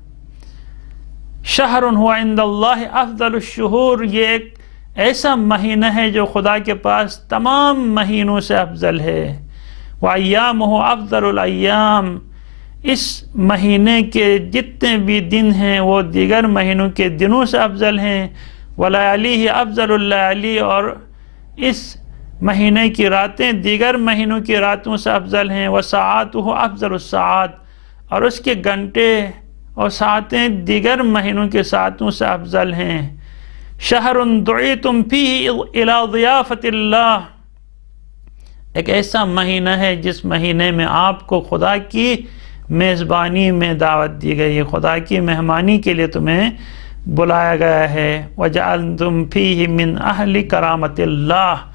شہر هو عند اللہ افضل الشہور، یہ ایک ایسا مہینہ ہے جو خدا کے پاس تمام مہینوں سے افضل ہے۔ وَأَيَّامُهُ أَفْضَلُ الْأَيَّامِ، اس مہینے کے جتنے بھی دن ہیں وہ دیگر مہینوں کے دنوں سے افضل ہیں۔ وَلَيَالِيهِ أَفْضَلُ اللَّيَالِي، اور اس مہینے کی راتیں دیگر مہینوں کی راتوں سے افضل ہیں۔ وَسَاعَاتُهُ أَفْضَلُ السَّاعَات، اور اس کے گھنٹے اور ساعتیں دیگر مہینوں کے ساعتوں سے افضل ہیں۔ شَهْرٌ دُعِيتُمْ فِيهِ إِلَى ضِيَافَةِ اللَّهِ، ایک ایسا مہینہ ہے جس مہینے میں آپ کو خدا کی میزبانی میں دعوت دی گئی ہے، خدا کی مہمانی کے لیے تمہیں بلایا گیا ہے۔ وَجَعَلْتُمْ فِيهِ مِنْ أَهْلِ كَرَامَةِ اللَّهِ،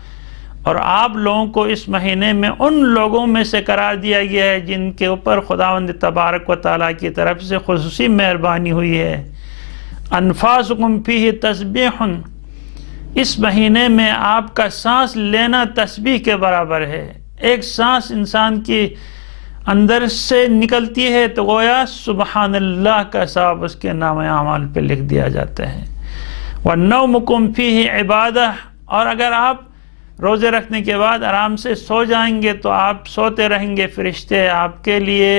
اور آپ لوگوں کو اس مہینے میں ان لوگوں میں سے قرار دیا گیا ہے جن کے اوپر خداوند تبارک و تعالیٰ کی طرف سے خصوصی مہربانی ہوئی ہے۔ أَنفَاسُكُمْ فِيهِ تَسْبِيحٌ، اس مہینے میں آپ کا سانس لینا تسبیح کے برابر ہے۔ ایک سانس انسان کی اندر سے نکلتی ہے تو گویا سبحان اللہ کا ثواب اس کے نام اعمال پہ لکھ دیا جاتا ہے۔ وَالنَّوْمُكُمْ فِيهِ عِبَادَةٌ، اور اگر آپ روزے رکھنے کے بعد آرام سے سو جائیں گے تو آپ سوتے رہیں گے، فرشتے آپ کے لیے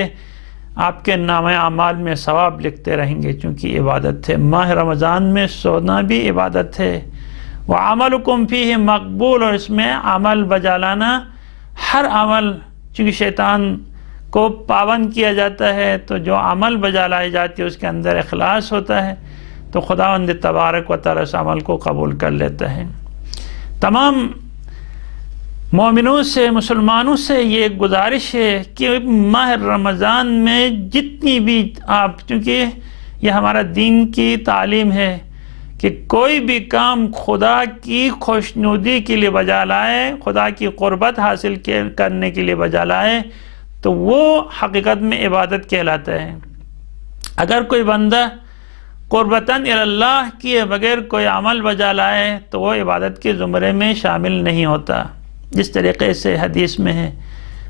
آپ کے نام اعمال میں ثواب لکھتے رہیں گے، چونکہ عبادت ہے۔ ماہ رمضان میں سونا بھی عبادت ہے۔ وَعَمَلُكُمْ فِيهِ مقبول، اور اس میں عمل بجا لانا، ہر عمل، چونکہ شیطان کو پابند کیا جاتا ہے تو جو عمل بجا لائی جاتی ہے اس کے اندر اخلاص ہوتا ہے تو خداوند تبارک و تعالیٰ اس عمل کو قبول کر لیتا ہے۔ تمام مومنوں سے، مسلمانوں سے یہ گزارش ہے کہ ماہ رمضان میں جتنی بھی آپ، چونکہ یہ ہمارا دین کی تعلیم ہے کہ کوئی بھی کام خدا کی خوشنودی کے لیے بجا لائے، خدا کی قربت حاصل کرنے کے لیے بجا لائے تو وہ حقیقت میں عبادت کہلاتا ہے۔ اگر کوئی بندہ قربتاً اللہ کیے بغیر کوئی عمل بجا لائے تو وہ عبادت کے زمرے میں شامل نہیں ہوتا، جس طریقے سے حدیث میں ہے۔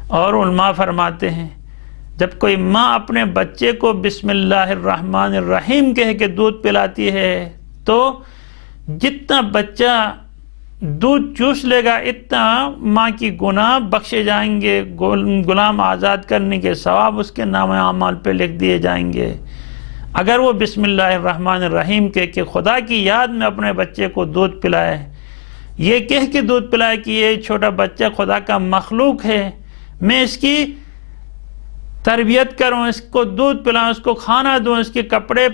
اور علماء فرماتے ہیں جب کوئی ماں اپنے بچے کو بسم اللہ الرحمن الرحیم کہہ کے دودھ پلاتی ہے تو جتنا بچہ دودھ چوس لے گا اتنا ماں کی گناہ بخشے جائیں گے، غلام آزاد کرنے کے ثواب اس کے نام اعمال پہ لکھ دیے جائیں گے۔ اگر وہ بسم اللہ الرحمن الرحیم کہہ کے خدا کی یاد میں اپنے بچے کو دودھ پلائے، یہ کہہ کے دودھ پلائے کہ یہ چھوٹا بچہ خدا کا مخلوق ہے، میں اس کی تربیت کروں، اس کو دودھ پلاؤں، اس کو کھانا دوں، اس کے کپڑے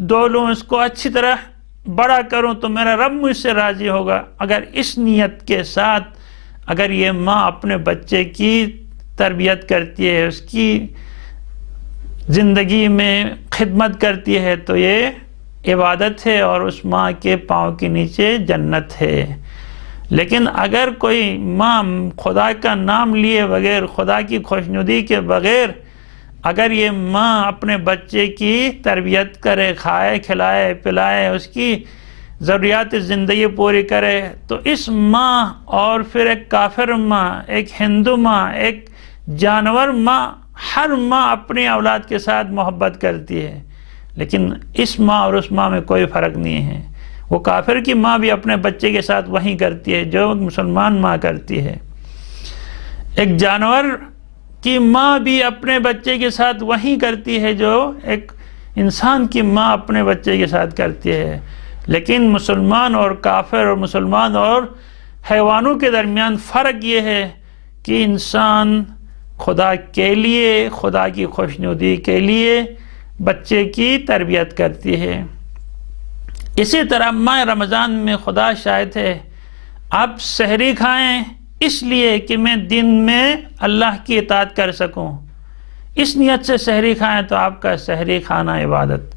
دھو لوں، اس کو اچھی طرح بڑا کروں تو میرا رب مجھ سے راضی ہوگا۔ اگر اس نیت کے ساتھ اگر یہ ماں اپنے بچے کی تربیت کرتی ہے، اس کی زندگی میں خدمت کرتی ہے، تو یہ عبادت ہے اور اس ماں کے پاؤں کے نیچے جنت ہے۔ لیکن اگر کوئی ماں خدا کا نام لیے بغیر، خدا کی خوشنودی کے بغیر اگر یہ ماں اپنے بچے کی تربیت کرے، کھائے کھلائے پلائے، اس کی ضروریات زندگی پوری کرے، تو اس ماں اور پھر ایک کافر ماں، ایک ہندو ماں، ایک جانور ماں، ہر ماں اپنی اولاد کے ساتھ محبت کرتی ہے، لیکن اس ماں اور اس ماں میں کوئی فرق نہیں ہے۔ وہ کافر کی ماں بھی اپنے بچے کے ساتھ وہی کرتی ہے جو مسلمان ماں کرتی ہے۔ ایک جانور کی ماں بھی اپنے بچے کے ساتھ وہی کرتی ہے جو ایک انسان کی ماں اپنے بچے کے ساتھ کرتی ہے۔ لیکن مسلمان اور کافر اور مسلمان اور حیوانوں کے درمیان فرق یہ ہے کہ انسان خدا کے لیے، خدا کی خوشنودی کے لیے بچے کی تربیت کرتی ہے۔ اسی طرح ماہ رمضان میں خدا شاہد ہے، آپ سحری کھائیں اس لیے کہ میں دن میں اللہ کی اطاعت کر سکوں، اس نیت سے سحری کھائیں تو آپ کا سحری کھانا عبادت۔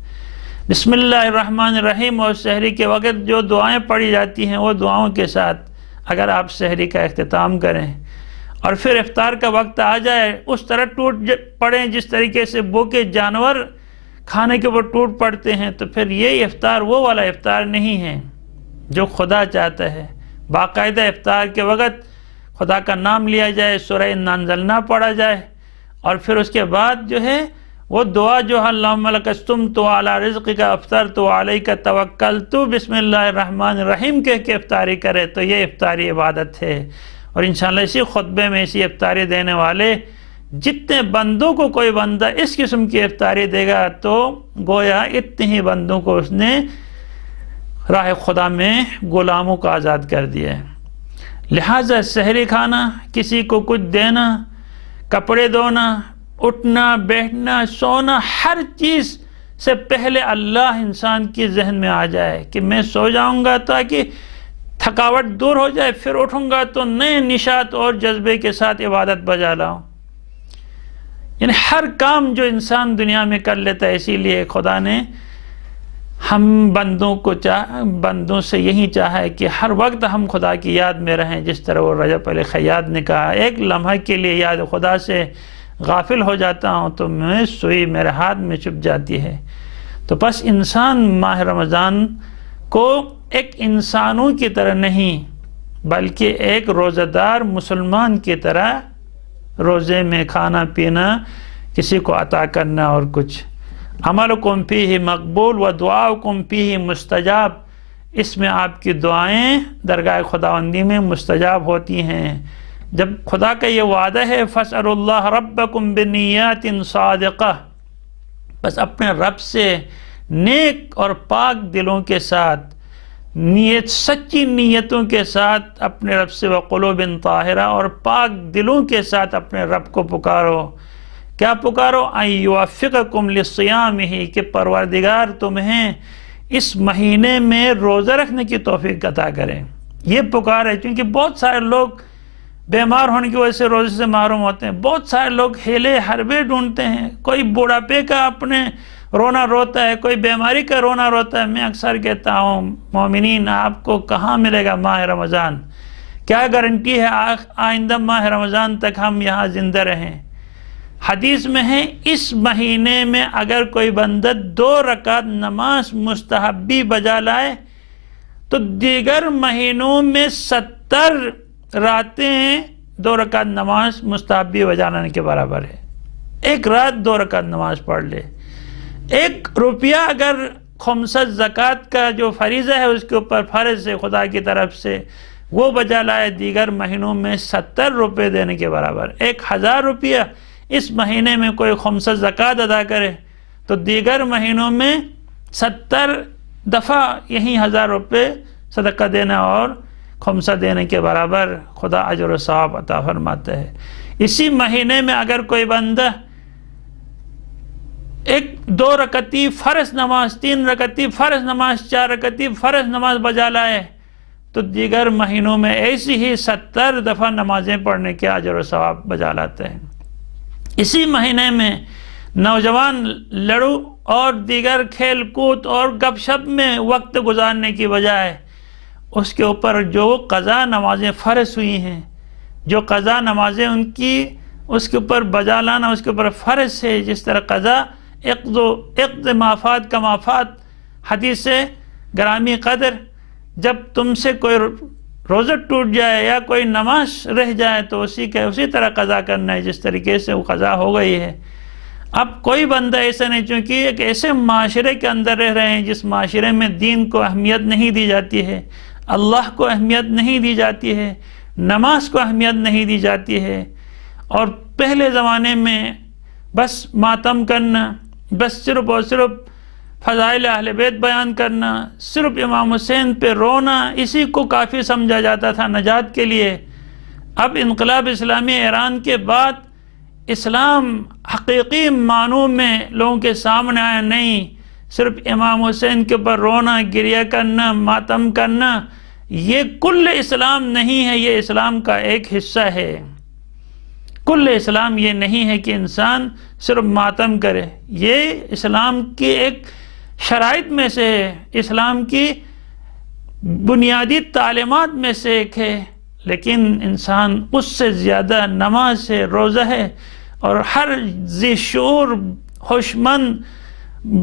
بسم اللہ الرحمن الرحیم اور سحری کے وقت جو دعائیں پڑھی جاتی ہیں وہ دعاؤں کے ساتھ اگر آپ سحری کا اختتام کریں اور پھر افطار کا وقت آ جائے اس طرح ٹوٹ پڑیں جس طریقے سے بھوکے جانور کھانے کے اوپر ٹوٹ پڑتے ہیں، تو پھر یہ افطار وہ والا افطار نہیں ہے جو خدا چاہتا ہے۔ باقاعدہ افطار کے وقت خدا کا نام لیا جائے، سورہ انا انزلنا پڑھا جائے، اور پھر اس کے بعد جو ہے وہ دعا جو اللہم لک استمت علی رزقک افطرت علیک توکلت بسم اللہ الرحمن الرحیم کہہ کے افطاری کرے، تو یہ افطاری عبادت ہے۔ اور انشاءاللہ اسی خطبے میں اسی افطاری دینے والے جتنے بندوں کو کوئی بندہ اس قسم کی افطاری دے گا تو گویا اتنے ہی بندوں کو اس نے راہ خدا میں غلاموں کو آزاد کر دیا ہے۔ لہٰذا سحری کھانا، کسی کو کچھ دینا، کپڑے دھونا، اٹھنا بیٹھنا سونا، ہر چیز سے پہلے اللہ انسان کی ذہن میں آ جائے کہ میں سو جاؤں گا تاکہ تھکاوٹ دور ہو جائے، پھر اٹھوں گا تو نئے نشاط اور جذبے کے ساتھ عبادت بجا لاؤں۔ یعنی ہر کام جو انسان دنیا میں کر لیتا ہے، اسی لیے خدا نے ہم بندوں سے یہی چاہا ہے کہ ہر وقت ہم خدا کی یاد میں رہیں، جس طرح وہ رجب علی خیاط نے کہا، ایک لمحہ کے لیے یاد خدا سے غافل ہو جاتا ہوں تو میں سوئی میرے ہاتھ میں چھپ جاتی ہے۔ تو بس انسان ماہ رمضان کو ایک انسانوں کی طرح نہیں بلکہ ایک روزہ دار مسلمان کی طرح روزے میں کھانا پینا، کسی کو عطا کرنا اور کچھ۔ عملکم فیہ مقبول و دعاؤکم فیہ مستجاب، اس میں آپ کی دعائیں درگاہ خداوندی میں مستجاب ہوتی ہیں۔ جب خدا کا یہ وعدہ ہے فَاسْأَلُوا اللَّهَ رَبَّكُمْ بِنِيَّاتٍ صَادِقَةٍ، بس اپنے رب سے نیک اور پاک دلوں کے ساتھ، سچی نیتوں کے ساتھ اپنے رب سے وَقُلُوبٍ طَاہِرَةٍ اور پاک دلوں کے ساتھ اپنے رب کو پکارو۔ کیا پکارو؟ أَن يُوَفِّقَكُمْ لِصِيَامِهِ، کہ پروردگار تمہیں اس مہینے میں روزہ رکھنے کی توفیق عطا کرے۔ یہ پکار ہے، کیونکہ بہت سارے لوگ بیمار ہونے کی وجہ سے روزے سے محروم ہوتے ہیں، بہت سارے لوگ ہیلے حربے ڈھونڈتے ہیں، کوئی بڑھاپے کا اپنے رونا روتا ہے، کوئی بیماری کا رونا روتا ہے۔ میں اکثر کہتا ہوں مومنین، آپ کو کہاں ملے گا ماہ رمضان؟ کیا گارنٹی ہے آئندہ ماہ رمضان تک ہم یہاں زندہ رہیں؟ حدیث میں ہے اس مہینے میں اگر کوئی بندہ 2 رکعت نماز مستحبی بجا لائے تو دیگر مہینوں میں 70 راتیں 2 رکعت نماز مستحبی بجانے کے برابر ہے۔ ایک رات 2 رکعت نماز پڑھ لے، 1 روپیہ اگر خمسہ زکوٰۃ کا جو فریضہ ہے اس کے اوپر فرض ہے خدا کی طرف سے، وہ بجا لائے، دیگر مہینوں میں 70 روپے دینے کے برابر۔ 1000 روپیہ اس مہینے میں کوئی خمسہ زکوٰۃ ادا کرے تو دیگر مہینوں میں 70 دفعہ یہی 1000 روپے صدقہ دینا اور خمسہ دینے کے برابر خدا اجر و ثواب عطا فرماتا ہے۔ اسی مہینے میں اگر کوئی بندہ 2 رکعتی فرض نماز، 3 رکعتی فرض نماز، 4 رکعتی فرض نماز بجا لائے تو دیگر مہینوں میں ایسی ہی 70 دفعہ نمازیں پڑھنے کے اجر و ثواب بجا لاتے ہیں۔ اسی مہینے میں نوجوان لڑو اور دیگر کھیل کود اور گپ شپ میں وقت گزارنے کی بجائے اس کے اوپر جو قضا نمازیں فرض ہوئی ہیں، جو قضا نمازیں ان کی اس کے اوپر بجا لانا اس کے اوپر فرض ہے، جس طرح قضا اقض مافات کا مافات حدیث گرامی قدر، جب تم سے کوئی روزہ ٹوٹ جائے یا کوئی نماز رہ جائے تو اسی طرح قضا کرنا ہے جس طریقے سے وہ قضا ہو گئی ہے۔ اب کوئی بندہ ایسا نہیں، چونکہ ایک ایسے معاشرے کے اندر رہ رہے ہیں جس معاشرے میں دین کو اہمیت نہیں دی جاتی ہے، اللہ کو اہمیت نہیں دی جاتی ہے، نماز کو اہمیت نہیں دی جاتی ہے، اور پہلے زمانے میں بس ماتم کرنا، بس صرف اور صرف فضائل اہل بیت بیان کرنا، صرف امام حسین پہ رونا، اسی کو کافی سمجھا جاتا تھا نجات کے لیے۔ اب انقلاب اسلامی ایران کے بعد اسلام حقیقی معنوں میں لوگوں کے سامنے آیا، نہیں صرف امام حسین کے اوپر رونا، گریہ کرنا، ماتم کرنا، یہ کل اسلام نہیں ہے، یہ اسلام کا ایک حصہ ہے۔ کل اسلام یہ نہیں ہے کہ انسان صرف ماتم کرے، یہ اسلام کی ایک شرائط میں سے ہے، اسلام کی بنیادی تعلیمات میں سے ایک ہے، لیکن انسان اس سے زیادہ نماز ہے، روزہ ہے، اور ہر ذی شعور ہوشمند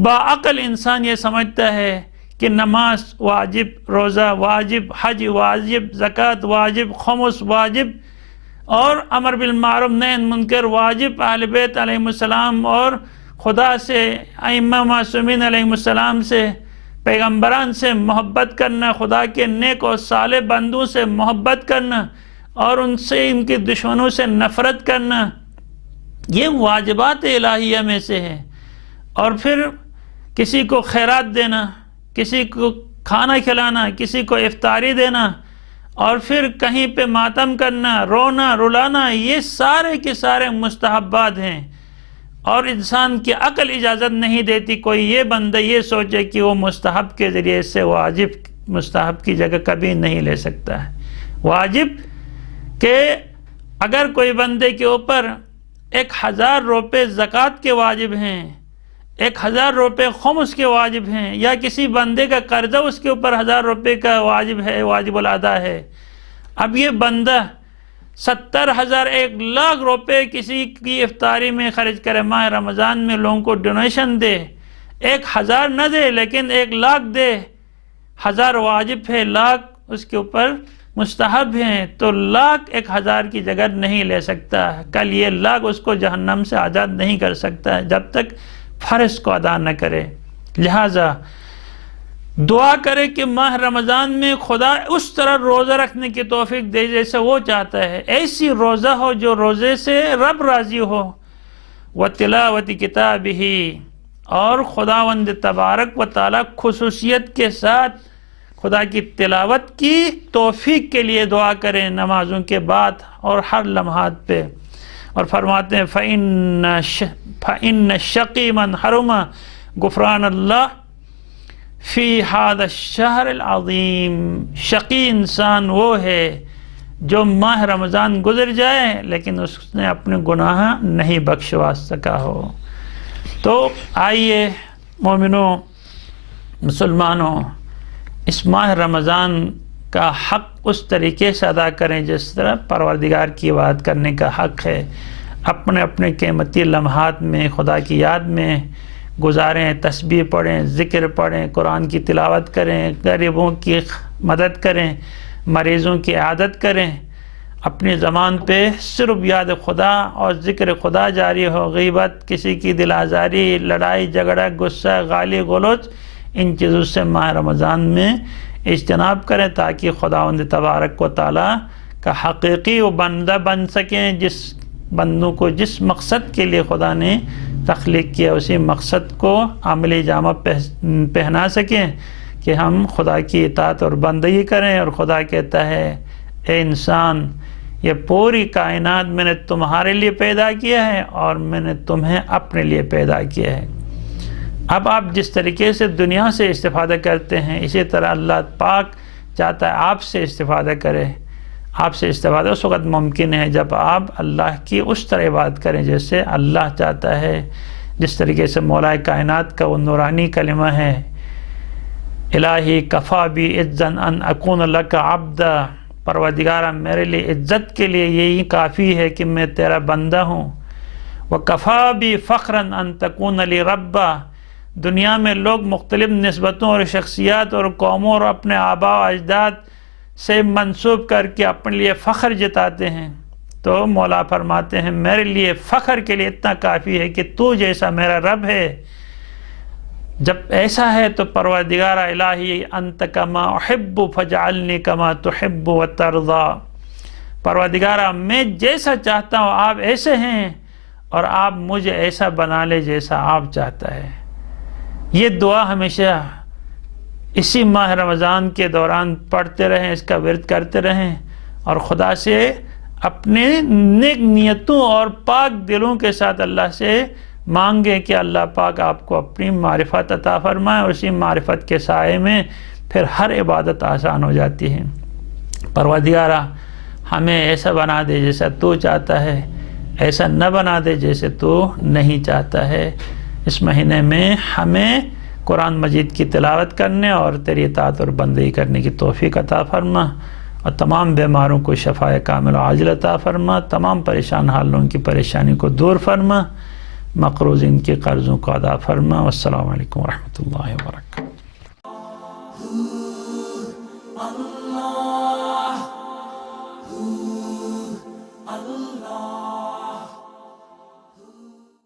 باعقل انسان یہ سمجھتا ہے کہ نماز واجب، روزہ واجب، حج واجب، زکوٰۃ واجب، خمس واجب، اور امر بالمعروف نہی عن المنکر واجب، اہل بیت علیہم السلام اور خدا سے، ائمہ معصومین علیہم السلام سے، پیغمبران سے محبت کرنا، خدا کے نیک اور صالح بندوں سے محبت کرنا اور ان سے، ان کے دشمنوں سے نفرت کرنا، یہ واجبات الہیہ میں سے ہے۔ اور پھر کسی کو خیرات دینا، کسی کو کھانا کھلانا، کسی کو افطاری دینا، اور پھر کہیں پہ ماتم کرنا، رونا رلانا، یہ سارے کے سارے مستحبات ہیں، اور انسان کی عقل اجازت نہیں دیتی کوئی یہ بندہ یہ سوچے کہ وہ مستحب کے ذریعے سے واجب، مستحب کی جگہ کبھی نہیں لے سکتا ہے۔ واجب کہ اگر کوئی بندے کے اوپر 1000 روپے زکوٰۃ کے واجب ہیں، 1000 روپے خمس کے واجب ہیں، یا کسی بندے کا قرضہ اس کے اوپر 1000 روپے کا واجب ہے، واجب الادا ہے، اب یہ بندہ 70,000 1,00,000 روپے کسی کی افطاری میں خرچ کرے، ماہ رمضان میں لوگوں کو ڈونیشن دے، 1000 نہ دے لیکن 1,00,000 دے، 1000 واجب ہے، 1,00,000 اس کے اوپر مستحب ہیں، تو 1,00,000 1000 کی جگہ نہیں لے سکتا، کل یہ 1,00,000 اس کو جہنم سے آزاد نہیں کر سکتا جب تک فرض کو ادا نہ کرے۔ لہٰذا دعا کرے کہ ماہ رمضان میں خدا اس طرح روزہ رکھنے کی توفیق دے جیسے وہ چاہتا ہے، ایسی روزہ ہو جو روزے سے رب راضی ہو، وَتِلَاوَةِ كِتَابِهِ، اور خداوند تبارک و تعالی خصوصیت کے ساتھ خدا کی تلاوت کی توفیق کے لیے دعا کریں نمازوں کے بعد اور ہر لمحات پہ، اور فرماتے ہیں فَإِنَّ الشَّقِي مَنْ حَرُمَ غفران اللہ فی هذا الشہر العظیم، شقی انسان وہ ہے جو ماہ رمضان گزر جائے لیکن اس نے اپنے گناہ نہیں بخشوا سکا ہو۔ تو آئیے مومنوں، مسلمانوں، اس ماہ رمضان کا حق اس طریقے سے ادا کریں جس طرح پروردگار کی عبادت کرنے کا حق ہے، اپنے اپنے قیمتی لمحات میں خدا کی یاد میں گزاریں، تسبیح پڑھیں، ذکر پڑھیں، قرآن کی تلاوت کریں، غریبوں کی مدد کریں، مریضوں کی عیادت کریں، اپنی زبان پہ صرف یاد خدا اور ذکر خدا جاری ہو، غیبت، کسی کی دل آزاری، لڑائی جھگڑا، غصہ، گالی گلوچ، ان چیزوں سے ماہ رمضان میں اجتناب کریں تاکہ خداوند تبارک و تعالی کا حقیقی وہ بندہ بن سکیں، جس بندوں کو جس مقصد کے لیے خدا نے تخلیق کیا اسی مقصد کو عملی جامہ پہنا سکیں کہ ہم خدا کی اطاعت اور بندگی کریں۔ اور خدا کہتا ہے اے انسان، یہ پوری کائنات میں نے تمہارے لیے پیدا کیا ہے اور میں نے تمہیں اپنے لیے پیدا کیا ہے۔ اب آپ جس طریقے سے دنیا سے استفادہ کرتے ہیں اسی طرح اللہ پاک چاہتا ہے آپ سے استفادہ کرے، آپ سے استفادہ اس وقت ممکن ہے جب آپ اللہ کی اس طرح عبادت کریں جیسے اللہ چاہتا ہے، جس طریقے سے مولا کائنات کا وہ نورانی کلمہ ہے، الہی کفا بی عزن ان اکون لک عبدا، پروردگارہ میرے لیے عزت کے لیے یہی کافی ہے کہ میں تیرا بندہ ہوں، وکفا بی فخرا ان تکون لی ربا، دنیا میں لوگ مختلف نسبتوں اور شخصیات اور قوموں اور اپنے آباء و اجداد سے منسوب کر کے اپنے لیے فخر جتاتے ہیں، تو مولا فرماتے ہیں میرے لیے فخر کے لیے اتنا کافی ہے کہ تو جیسا میرا رب ہے۔ جب ایسا ہے تو پروردگارہ الہی انت کما احب فجعلنی کما تحب وترضا، پروردگارہ میں جیسا چاہتا ہوں آپ ایسے ہیں، اور آپ مجھے ایسا بنا لے جیسا آپ چاہتا ہے۔ یہ دعا ہمیشہ اسی ماہ رمضان کے دوران پڑھتے رہیں، اس کا ورد کرتے رہیں، اور خدا سے اپنے نیک نیتوں اور پاک دلوں کے ساتھ اللہ سے مانگیں کہ اللہ پاک آپ کو اپنی معرفت عطا فرمائے، اور اسی معرفت کے سائے میں پھر ہر عبادت آسان ہو جاتی ہے۔ پروردگارہ ہمیں ایسا بنا دے جیسا تو چاہتا ہے، ایسا نہ بنا دے جیسے تو نہیں چاہتا ہے۔ اس مہینے میں ہمیں قرآن مجید کی تلاوت کرنے اور تیری اطاعت اور بندگی کرنے کی توفیق عطا فرما، اور تمام بیماروں کو شفاء کامل و عاجل عطا فرما، تمام پریشان حالوں کی پریشانی کو دور فرما، مقروضین کے قرضوں کو ادا فرما۔ والسلام علیکم ورحمۃ اللہ وبرکاتہ۔